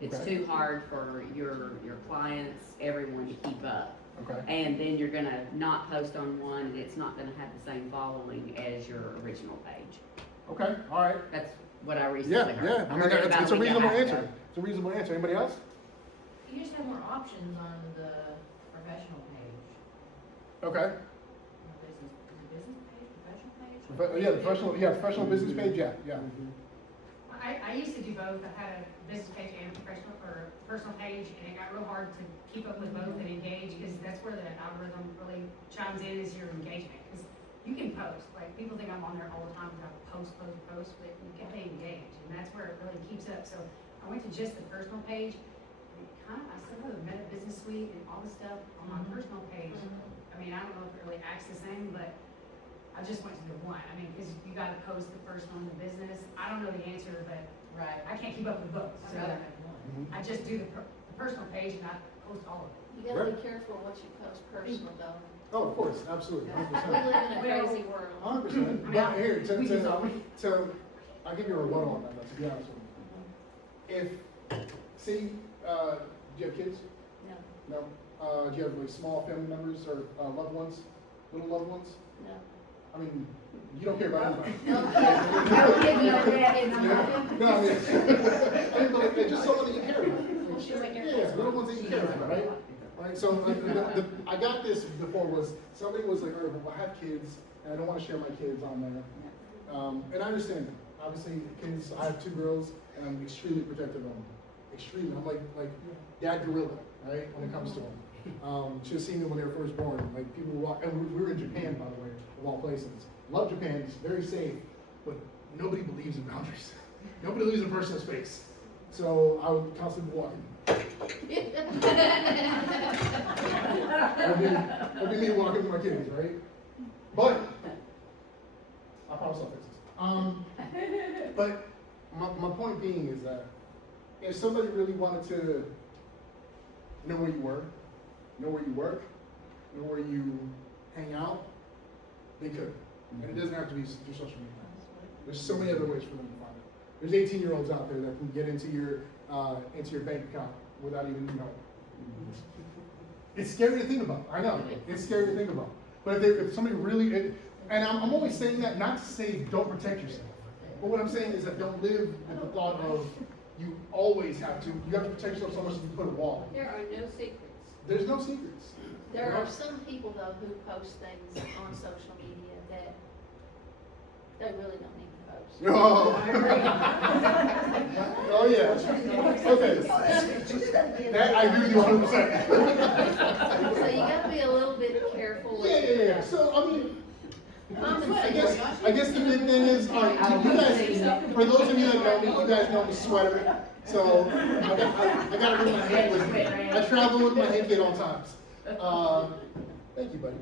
It's okay. too hard for your clients, everyone to keep up. Okay. And then you're gonna not post on one, and it's not gonna have the same following as your original page. Okay. All right. That's what I recently Yeah, heard. yeah. I mean, it's a reasonable answer. It's a reasonable answer. Anybody else? You just have more options on the professional page. Okay. Business page, professional page? Professional business page. Yeah. I used to do both. I had a business page and a professional or personal page, and it got real hard to keep up with both and engage because that's where the algorithm really chimes in is your engagement. Because you can post, like people think I'm on there all the time because I post, but you can be engaged, and that's where it really keeps up. So I went to just the personal page. And I still have the Meta Business Suite and all the stuff on my personal page. I mean, I don't know if it really acts the same, but I just went to the one. I mean, because you got to post the personal and the business. I don't know the answer, but Right. I can't keep up with both. So I just do the personal page and I post all of it. You gotta be careful what you post personal, though. Oh, of course, absolutely, We 100%. live in a crazy world. 100%. But here, so I'll give you a rebuttal on that. To be honest with you, say, do you have kids? No, No. Do you have like small family members or loved ones, little loved ones? no. I mean, you don't care about anybody. No. No kidding on that, and I'm not. No, I mean, but like, just someone that you care about. She's like, Yeah, little ones that you care about, right? Right. So I got this before was somebody was like, all right, well, I have kids and I don't want to share my kids on there. And I understand that. Obviously, kids. I have 2 girls and I'm extremely protective of them. Extremely. I'm like dad gorilla, right? When it comes to them. She was seeing them when they were first born. Like people walk, and we were in Japan, by the way, of all places. Love Japan. It's very safe, but nobody believes in boundaries. Nobody believes in personal space. So I would constantly be walking. It'd be me walking with my kids, right? But I promise I'll fix this. But my point being is that if somebody really wanted to know where you were, know where you work, know where you hang out, they could. And it doesn't have to be through social media. There's so many other ways for them to find it. There's 18-year-olds out there that can get into your bank account without even, you know. It's scary to think about. I know. It's scary to think about. But if somebody really, and I'm always saying that not to say don't protect yourself. But what I'm saying is that don't live with the thought of you always have to. You have to protect yourself so much that you put a wall. There are no secrets. There's no secrets. There are some people though who post things on social media that they really don't need to post. Oh, oh yeah. Okay. That I agree with you 100%. So you gotta be a little bit careful with Yeah. So I mean, I guess the big thing is, all right, you guys, for those of you that know me, you guys know me sweater. So I gotta bring my hand with me. I travel with my hand kit all times. Thank you, buddy.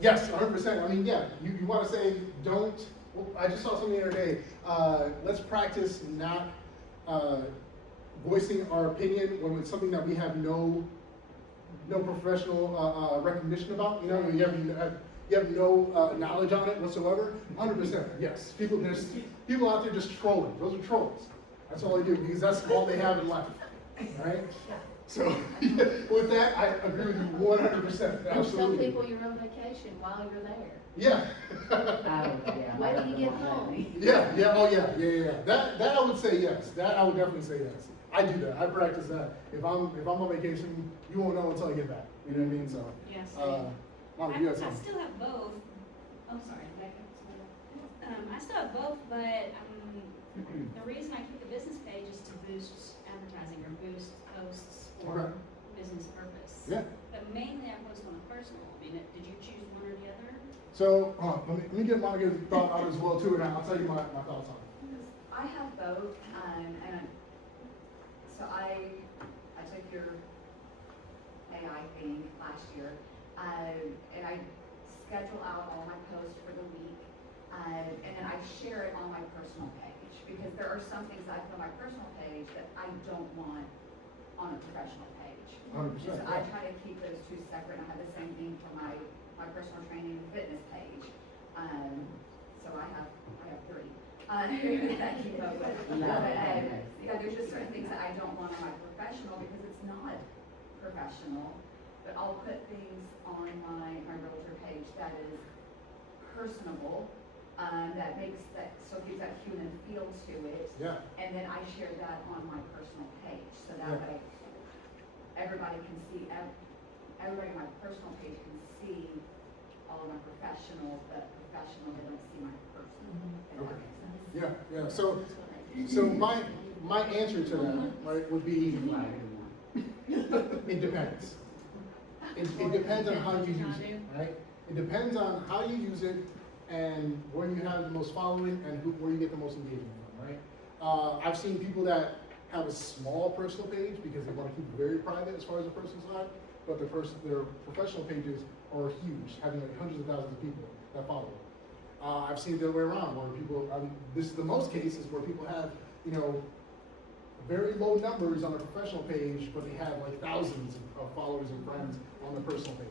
Yes, 100%. I mean, yeah, you want to say don't. Well, I just saw something the other day. Let's practice not voicing our opinion when it's something that we have no professional recognition about. You know, you have no knowledge on it whatsoever. 100%. Yes, there's people out there just trolling. Those are trolls. That's all they do because that's all they have in life. All right. So with that, I agree with you 100%. Tell Absolutely. people you're on vacation while you're there. Yeah. Yeah. Wait till you get home. Yeah. That I would say yes. That I would definitely say yes. I do that. I practice that. If I'm on vacation, you won't know until I get back. You know what I mean? So. Yes. Mom, you have I something. still have both. Oh, sorry, back up. I still have both, but the reason I keep the business page is to boost advertising or boost posts for Okay. business purpose. Yeah. But mainly I post on the personal. I mean, did you choose one or the other? So let me get Monica's thought on it as well too, and I'll tell you my thoughts on it. I have both, and so I took your AI thing last year, and I schedule out all my posts for the week, and then I share it on my personal page, because there are some things I put on my personal page that I don't want on a professional page. 100%. So I try to keep those two separate. I have the same thing for my personal training and fitness page. So I have three that I keep up with. Yeah, there's just certain things that I don't want on my professional because it's not professional. But I'll put things on my realtor page that is personable, that makes that, so gives that human feel to it. Yeah. And then I share that on my personal page, so that way everybody can see, everybody on my personal page can see all of my professional, but professional, they don't see my personal. If that makes sense. Yeah. So my answer to that, right, would be it depends. It depends on how you use it, right? It depends on how you use it and where you have the most following and where you get the most engagement from, right? I've seen people that have a small personal page because they want to keep it very private as far as the person's life, but their professional pages are huge, having like hundreds of thousands of people that follow them. I've seen it the other way around, where people, this is the most cases where people have, very low numbers on a professional page, but they have like thousands of followers and friends on the personal page.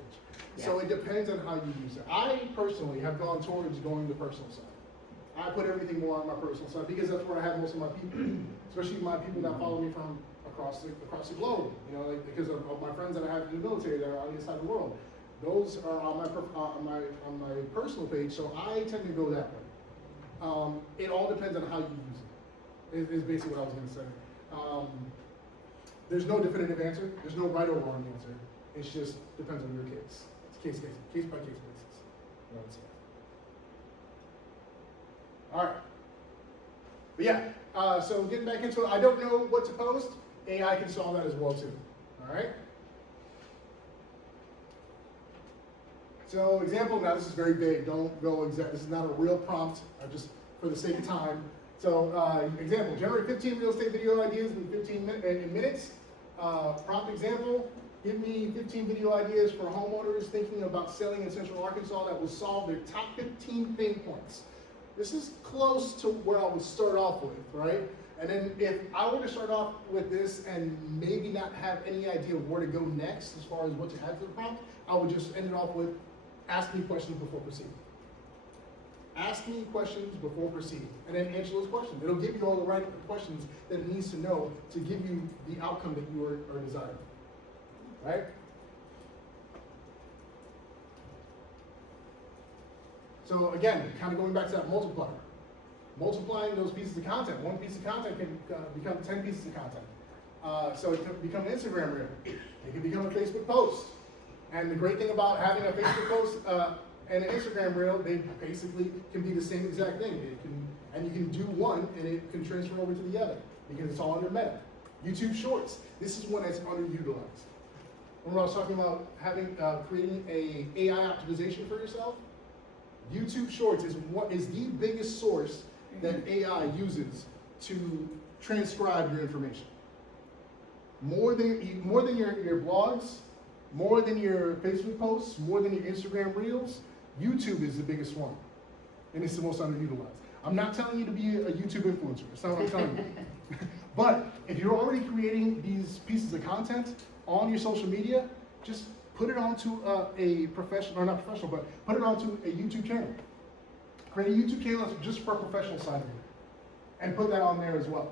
Yeah. So it depends on how you use it. I personally have gone towards going the personal side. I put everything more on my personal side because that's where I have most of my people, especially my people that follow me from across the globe. Because of my friends that I have in the military that are on the other side of the world. Those are on my personal page, so I tend to go that way. It all depends on how you use it. Is basically what I was going to say. There's no definitive answer. There's no right or wrong answer. It just depends on your case. It's case by case basis. I would say. All right. But yeah. So getting back into it, I don't know what to post. AI can solve that as well too. All right. So example. Now this is very vague. Don't go exact. This is not a real prompt. Just for the sake of time. So, example, generate 15 real estate video ideas in 15 minutes. Prompt example, give me 15 video ideas for homeowners thinking about selling in Central Arkansas that will solve their top 15 pain points. This is close to where I would start off with, right? And then if I were to start off with this and maybe not have any idea of where to go next as far as what to add to the prompt, I would just end it off with, ask me questions before proceeding. Ask me questions before proceeding, and then answer those questions. It'll give you all the right questions that it needs to know to give you the outcome that you are desiring, right? So again, kind of going back to that multiplier. Multiplying those pieces of content. One piece of content can become 10 pieces of content. So it can become an Instagram reel. It can become a Facebook post. And the great thing about having a Facebook post and an Instagram reel, they basically can be the same exact thing. And you can do one and it can transfer over to the other because it's all under Meta. YouTube Shorts. This is one that's underutilized. When I was talking about having creating a AI optimization for yourself, YouTube Shorts is the biggest source that AI uses to transcribe your information. More than your blogs, more than your Facebook posts, more than your Instagram reels, YouTube is the biggest one, and it's the most underutilized. I'm not telling you to be a YouTube influencer. That's not what I'm telling you. But if you're already creating these pieces of content on your social media, just put it onto a professional, or not professional, but put it onto a YouTube channel. Create a YouTube channel just for a professional side of it, and put that on there as well.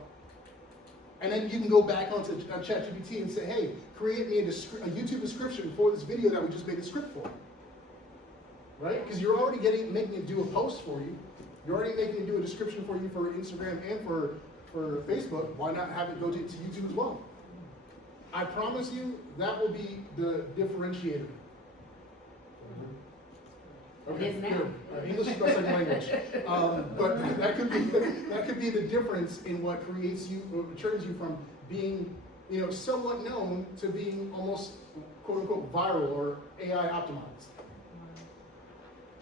And then you can go back onto ChatGPT and say, hey, create me a YouTube description for this video that we just made a script for. Right? Because you're already making it do a post for you. You're already making it do a description for you for Instagram and for Facebook. Why not have it go to YouTube as well? I promise you that will be the differentiator. It is now. English is my second language. But that could be the difference in what creates you, or turns you from being, somewhat known to being almost quote unquote viral or AI optimized.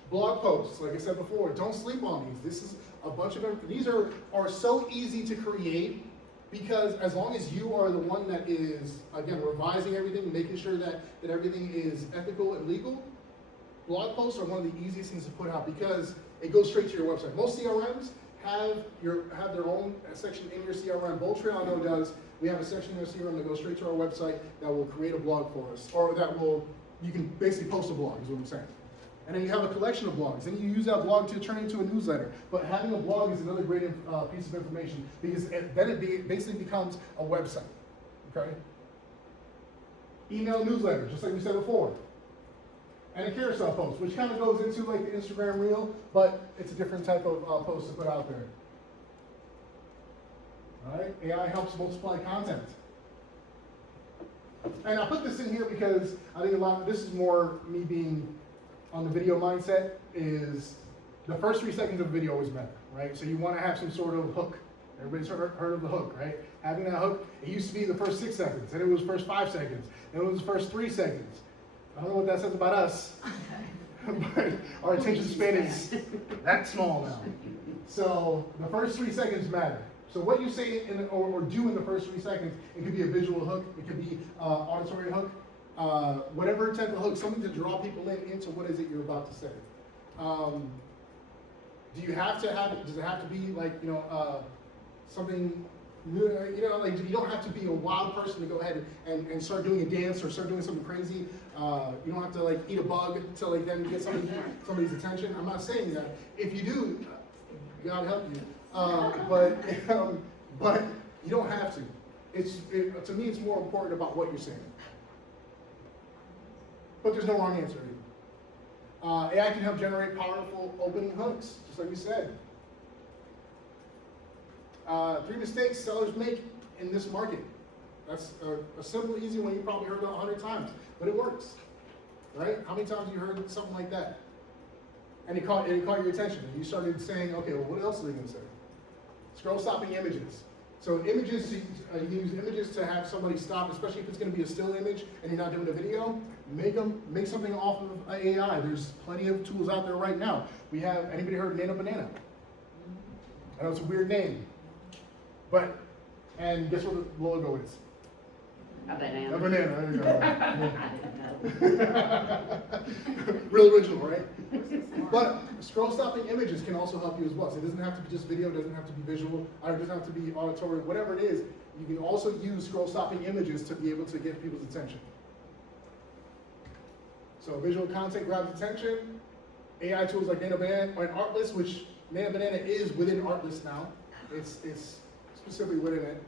Blog posts, like I said before, don't sleep on these. This is a bunch of these are so easy to create because as long as you are the one that is, again, revising everything, making sure that everything is ethical and legal, blog posts are one of the easiest things to put out because it goes straight to your website. Most CRMs have their own section in your CRM. Boldtrail I know does. We have a section in our CRM that goes straight to our website that will create a blog for us, or you can basically post a blog is what I'm saying. And then you have a collection of blogs, and you use that blog to turn into a newsletter. But having a blog is another great piece of information because then it basically becomes a website, okay? Email newsletter, just like we said before. And a carousel post, which kind of goes into like the Instagram reel, but it's a different type of post to put out there. All right, AI helps multiply content. And I put this in here because I think this is more me being on the video mindset, is the first 3 seconds of video always matter, right? So you want to have some sort of hook. Everybody's heard of the hook, right? Having that hook, it used to be the first 6 seconds, and it was first 5 seconds, and it was the first 3 seconds. I don't know what that says about us, but our attention span is that small now. So the first 3 seconds matter. So what you say or do in the first 3 seconds, it could be a visual hook, it could be auditory hook, whatever type of hook, something to draw people into what is it you're about to say. Does it have to be like, something, like you don't have to be a wild person to go ahead and start doing a dance or start doing something crazy. You don't have to like eat a bug to like then get somebody's attention. I'm not saying that. If you do, God help you. But you don't have to. To me, it's more important about what you're saying. But there's no wrong answer either. AI can help generate powerful opening hooks, just like we said. 3 mistakes sellers make in this market. That's a simple, easy one you probably heard about 100 times, but it works, right? How many times have you heard something like that? And it caught your attention, and you started saying, okay, well, what else are they going to say? Scroll stopping images. So images, you can use images to have somebody stop, especially if it's going to be a still image and you're not doing a video. Make something off of AI. There's plenty of tools out there right now. We have, anybody heard of Nano Banana? I know it's a weird name, and guess what the logo is? A banana. A banana, there you go. I didn't know. Real original, right? But scroll stopping images can also help you as well. So it doesn't have to be just video, it doesn't have to be visual, or it doesn't have to be auditory, whatever it is. You can also use scroll stopping images to be able to get people's attention. So visual content grabs attention. AI tools like Nano Banana and Artlist, which Nano Banana is within Artlist now. It's specifically within it.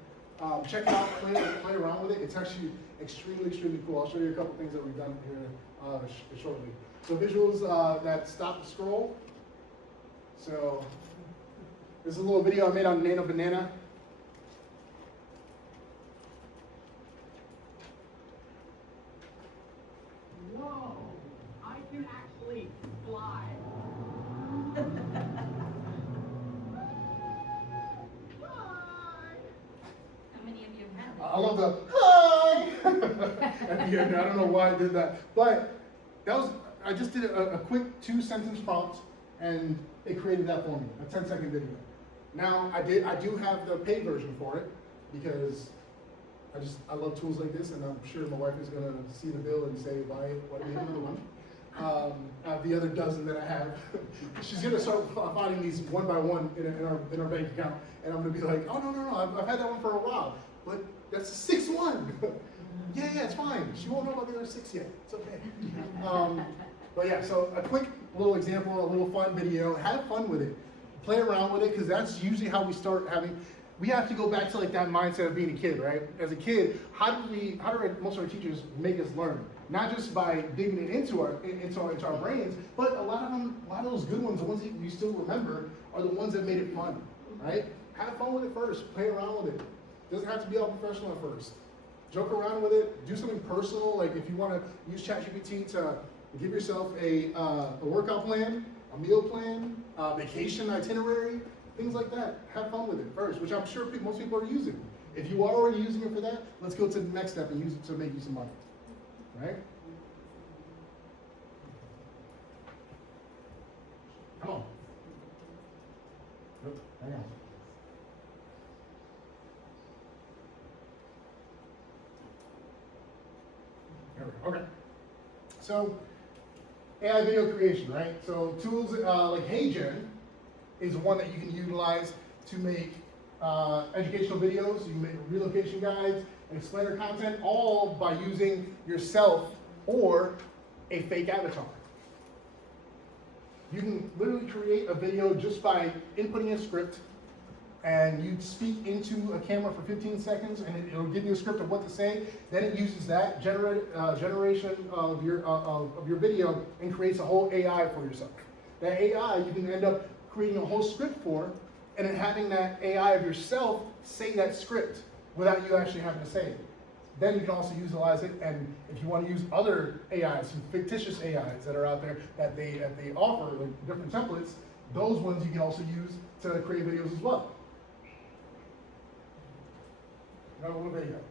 Check it out, play around with it. It's actually extremely cool. I'll show you a couple things that we've done here shortly. So visuals that stop the scroll. So this is a little video I made on Nano Banana. Whoa, I can actually fly. How many of you have it? I love the hi at the end. I don't know why I did that, but that was I just did a quick 2-sentence prompt, and it created that for me, a 10-second video. Now I do have the paid version for it because I love tools like this, and I'm sure my wife is gonna see the bill and say, why do we have another one? The other dozen that I have, she's gonna start finding these one by one in our bank account, and I'm gonna be like, oh no, I've had that one for a while, but that's the 6th one. yeah, it's fine. She won't know about the other 6 yet. It's okay. But yeah, so a quick little example, a little fun video. Have fun with it. Play around with it, because that's usually how we start having. We have to go back to like that mindset of being a kid, right? As a kid, how do most of our teachers make us learn? Not just by digging it into our brains, but a lot of those good ones, the ones that you still remember, are the ones that made it fun, right? Have fun with it first. Play around with it. Doesn't have to be all professional at first. Joke around with it. Do something personal, like if you want to use ChatGPT to give yourself a workout plan, a meal plan, a vacation itinerary, things like that. Have fun with it first, which I'm sure most people are using. If you are already using it for that, let's go to the next step and use it to make you some money, right? Come on. Nope, hang on. There we go. Okay. So, AI video creation, right? So tools like HeyGen is one that you can utilize to make educational videos. You can make relocation guides, explainer content, all by using yourself or a fake avatar. You can literally create a video just by inputting a script, and you speak into a camera for 15 seconds, and it'll give you a script of what to say. Then it uses that generation of your video and creates a whole AI for yourself. That AI you can end up creating a whole script for, and then having that AI of yourself say that script without you actually having to say it. Then you can also utilize it, and if you want to use other AIs, some fictitious AIs that are out there that they offer, like different templates, those ones you can also use to create videos as well. Another little video.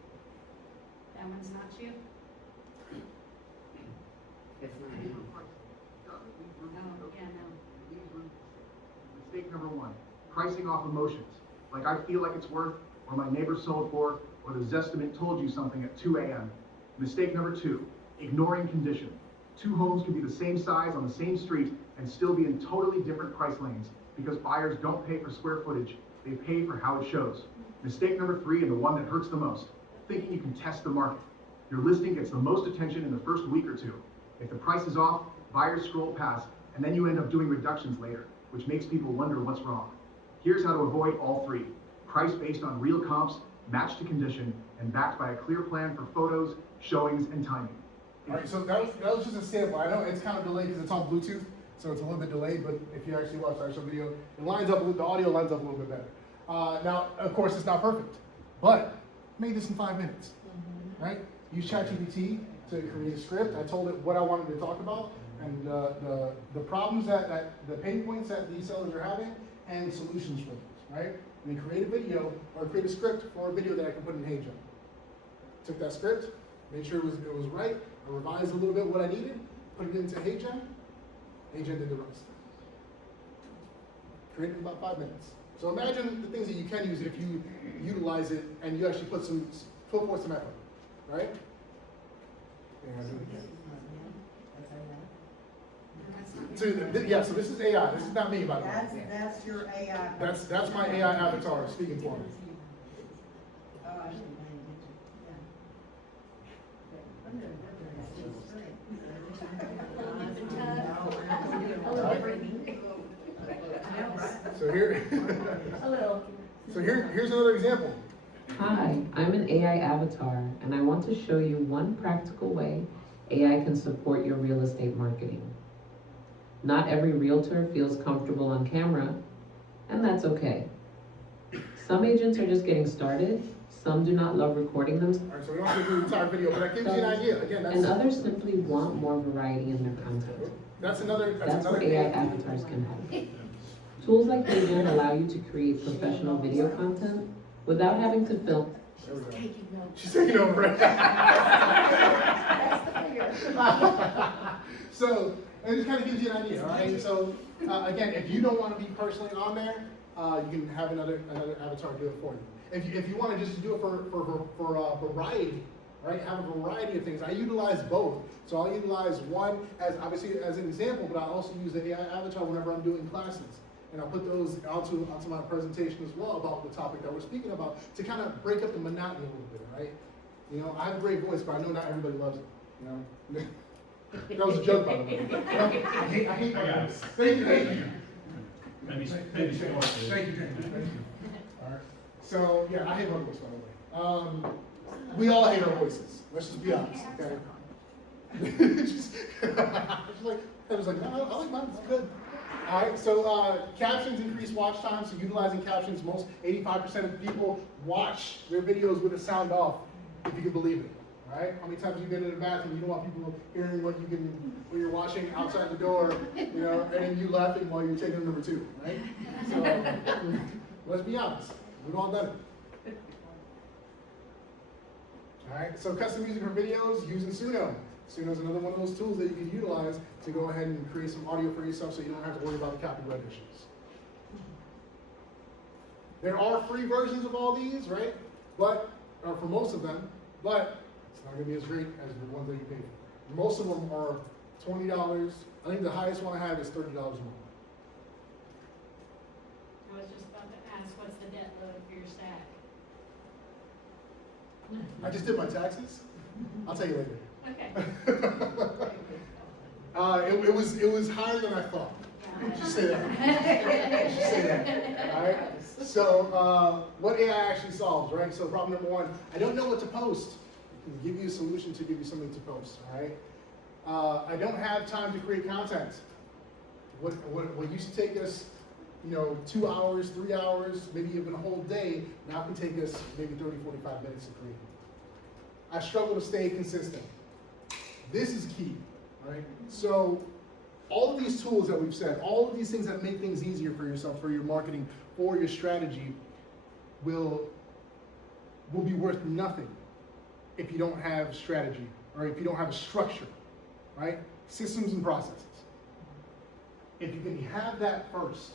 That one's not you? It's not me. Oh, yeah, no. Mistake number 1, pricing off emotions. Like I feel like it's worth, or my neighbor sold for, or the Zestimate told you something at 2 a.m. Mistake number 2, ignoring condition. 2 homes can be the same size on the same street and still be in totally different price lanes because buyers don't pay for square footage, they pay for how it shows. Mistake number 3, and the one that hurts the most, thinking you can test the market. Your listing gets the most attention in the first week or 2. If the price is off, buyers scroll past, and then you end up doing reductions later, which makes people wonder what's wrong. Here's how to avoid all 3. Price based on real comps, matched to condition, and backed by a clear plan for photos, showings, and timing. All right, so that was just a sample. I know it's kind of delayed because it's on Bluetooth, so it's a little bit delayed, but if you actually watch the actual video, it lines up, the audio lines up a little bit better. Now, of course, it's not perfect, but made this in 5 minutes, right? Use ChatGPT to create a script. I told it what I wanted to talk about, and the problems the pain points that these sellers are having, and solutions for those, right? And then create a video, or create a script for a video that I can put in HeyGen. Took that script, made sure it was right, I revised a little bit what I needed, put it into HeyGen, HeyGen did the rest. Created in about 5 minutes. So imagine the things that you can use if you utilize it and you actually put forth some effort. right? So this is AI. This is not me, by the way. That's your AI. That's my AI avatar speaking for me. Here's another example. Hi, I'm an AI avatar, and I want to show you one practical way AI can support your real estate marketing. Not every realtor feels comfortable on camera, and that's okay. Some agents are just getting started, some do not love recording All right, so we don't have to do the entire video, but that gives you an idea. Again, and others simply want more variety in their content. That's another Where AI avatars can help. Tools like Vision allow you to create professional video content without having to film. There we go. She's taking over. So, it just kind of gives you an idea, all right? So, again, if you don't want to be personally on there, you can have another avatar do it for you. If you want to just do it for variety, right? Have a variety of things. I utilize both. So I'll utilize one as obviously as an example, but I also use the AI avatar whenever I'm doing classes. And I'll put those onto my presentation as well about the topic that we're speaking about to kind of break up the monotony a little bit, right? You know, I have a great voice, but I know not everybody loves it, you know? That was a joke, by the way. I hate my voice. Thank you. All right. So, yeah, I hate my voice, by the way. We all hate our voices. Let's just be honest, okay? I was like, no, I like mine, it's good. All right, so captions increase watch time, so utilizing captions, most 85% of people watch their videos with the sound off, if you can believe it. All right, how many times you've been in the bathroom, you don't want people hearing what you're watching outside the door, you know, and then you laughing while you're taking number 2, right? So let's be honest, we've all done it. All right, so custom music for videos using Suno. Suno is another one of those tools that you can utilize to go ahead and create some audio for yourself so you don't have to worry about the copyright issues. There are free versions of all these, right? But, or for most of them, but it's not gonna be as great as the ones that you pay for. Most of them are $20. I think the highest one I have is $30 a month. I was just about to ask, what's the debt load for your stack? I just did my taxes. I'll tell you later. Okay. It was higher than I thought. Just say that. Just say that. All right. So what AI actually solves, right? So problem number 1, I don't know what to post. I can give you a solution to give you something to post. All right. I don't have time to create content. What used to take us, 2 hours, 3 hours, maybe even a whole day, now can take us maybe 30, 45 minutes to create. I struggle to stay consistent. This is key, right? So all of these tools that we've said, all of these things that make things easier for yourself, for your marketing, for your strategy, will be worth nothing if you don't have strategy, or if you don't have a structure, right? Systems and processes. If you can have that first,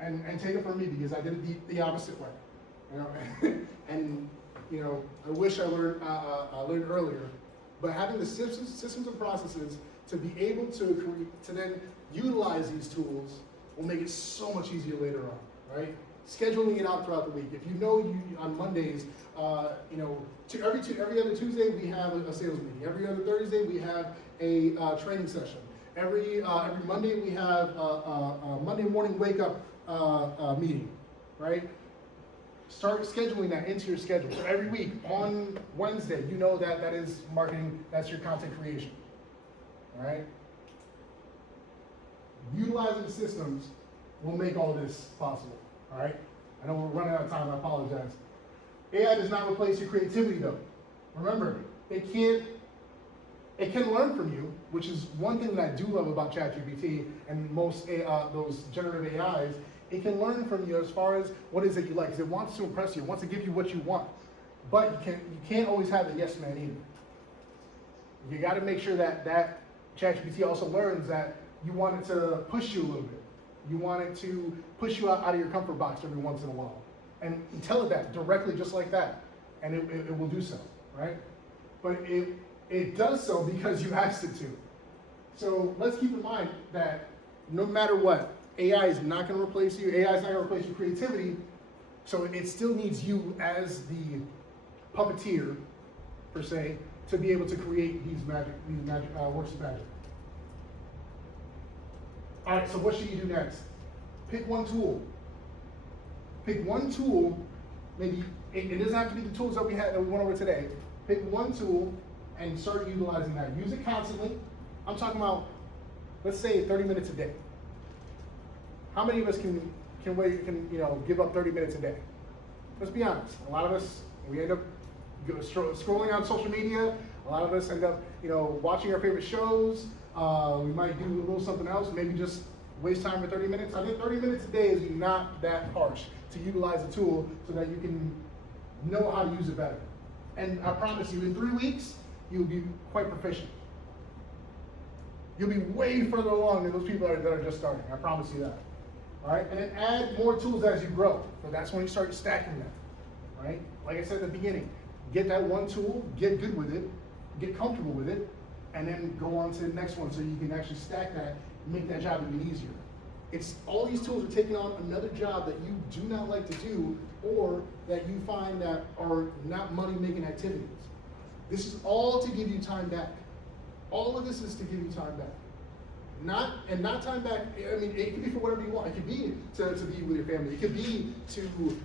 and take it from me because I did it the opposite way, and I wish I learned earlier, but having the systems and processes to be able to then utilize these tools will make it so much easier later on, right? Scheduling it out throughout the week. If on Mondays, every other Tuesday we have a sales meeting. Every other Thursday we have a training session. Every Monday we have a Monday morning wake up meeting, right? Start scheduling that into your schedule. So every week on Wednesday, that is marketing, that's your content creation. All right? Utilizing systems will make all this possible. All right? I know we're running out of time, I apologize. AI does not replace your creativity though. Remember, it can learn from you, which is one thing that I do love about ChatGPT and most those generative AIs. It can learn from you as far as what is it you like, because it wants to impress you, it wants to give you what you want. But you can't always have a yes man either. You got to make sure that ChatGPT also learns that you want it to push you a little bit. You want it to push you out of your comfort box every once in a while. And tell it that directly just like that, and it will do so, right? but it does so because you asked it to. So let's keep in mind that no matter what, AI is not gonna replace you, AI is not gonna replace your creativity, so it still needs you as the puppeteer, per se, to be able to create these works of magic. All right, so what should you do next? Pick one tool. Pick one tool, maybe, it doesn't have to be the tools that we went over today. Pick one tool and start utilizing that. Use it constantly. I'm talking about, let's say 30 minutes a day. How many of us can give up 30 minutes a day? Let's be honest. A lot of us, we end up scrolling on social media. A lot of us end up, watching our favorite shows. We might do a little something else, maybe just waste time for 30 minutes. I think 30 minutes a day is not that harsh to utilize a tool so that you can know how to use it better. And I promise you, in 3 weeks, you'll be quite proficient. You'll be way further along than those people that are just starting. I promise you that. All right, and then add more tools as you grow. So that's when you start stacking them. Right? Like I said at the beginning, get that one tool, get good with it, get comfortable with it, and then go on to the next one so you can actually stack that and make that job even easier. It's all these tools are taking on another job that you do not like to do or that you find that are not money-making activities. This is all to give you time back. All of this is to give you time back. Not time back, I mean, it could be for whatever you want. It could be to be with your family. It could be to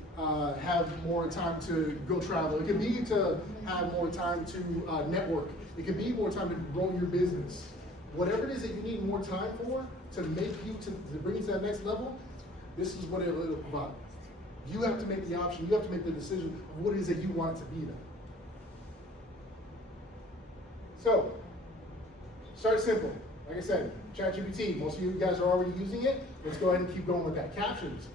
have more time to go travel. It could be to have more time to network. It could be more time to grow your business. Whatever it is that you need more time for to make you, to bring you to that next level, this is what it'll provide. You have to make the option, you have to make the decision of what it is that you want it to be then. So, start simple. Like I said, ChatGPT, most of you guys are already using it. Let's go ahead and keep going with that. Captions.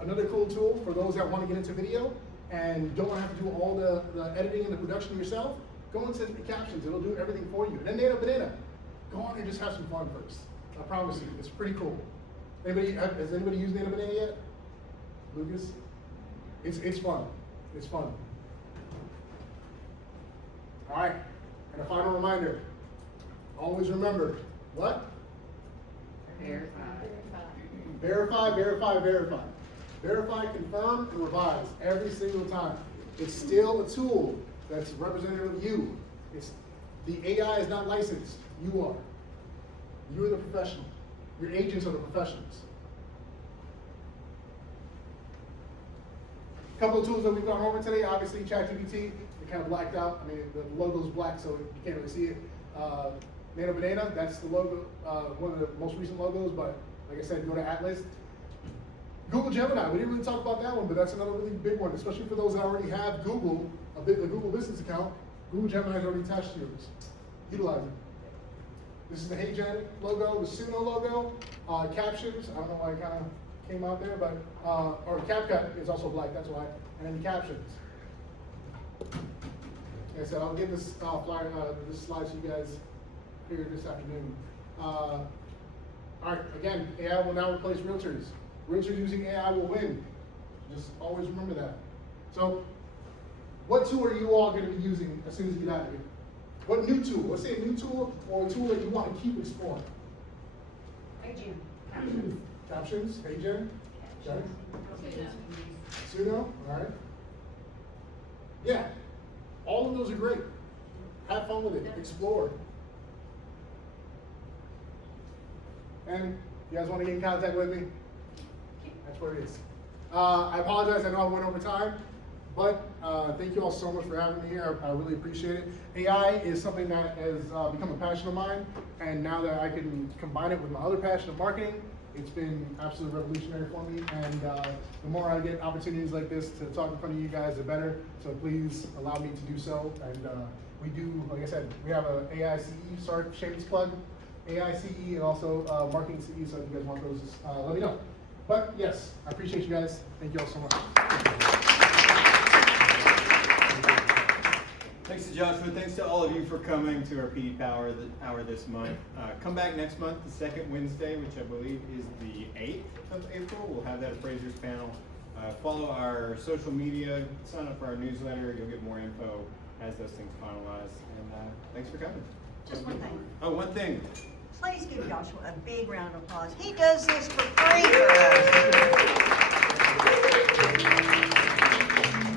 Another cool tool for those that want to get into video and don't want to have to do all the editing and the production yourself. Go into the captions, it'll do everything for you. And then Banana. Go on and just have some fun first. I promise you, it's pretty cool. Has anybody used Banana yet? Lucas? It's fun. It's fun. All right, and a final reminder. Always remember, what? Verify, verify, verify. Verify, confirm, and revise every single time. It's still a tool that's representative of you. The AI is not licensed. You are. You're the professional. Your agents are the professionals. A couple of tools that we've gone over today, obviously ChatGPT, it kind of blacked out. I mean, the logo's black, so you can't really see it. Banana, that's the logo, one of the most recent logos, but like I said, go to Atlas. Google Gemini, we didn't really talk about that one, but that's another really big one, especially for those that already have Google, a Google business account. Google Gemini is already attached to yours. Utilize it. This is the HeyGen logo, the Suno logo, captions. I don't know why it kind of came out there, but, or CapCut is also black, that's why. And then captions. Like I said, I'll get this flyer, this slide to you guys here this afternoon. All right, again, AI will now replace realtors. Realtors using AI will win. Just always remember that. So, what tool are you all going to be using as soon as you get out of here? What new tool? Let's say a new tool or a tool that you want to keep exploring. Hey, Jim. Captions. Captions. Hey, Jen. Jen. Suno. All right. Yeah. All of those are great. Have fun with it. Explore. And you guys want to get in contact with me? That's where it is. I apologize. I know I went over time. But thank you all so much for having me here. I really appreciate it. AI is something that has become a passion of mine, and now that I can combine it with my other passion of marketing, it's been absolutely revolutionary for me. And the more I get opportunities like this to talk in front of you guys, the better. So please allow me to do so. And we do, like I said, we have an AI CE, sorry, shameless plug, AI CE and also marketing CE. So if you guys want those, let me know. But yes, I appreciate you guys. Thank you all so much. Thanks to Joshua. Thanks to all of you for coming to our PD Power Hour this month. Come back next month, the second Wednesday, which I believe is the 8th of April. We'll have that appraisers panel. Follow our social media, sign up for our newsletter. You'll get more info as those things finalize. And thanks for coming. Just one thing. Oh, one thing. Please give Joshua a big round of applause. He does this for free for us.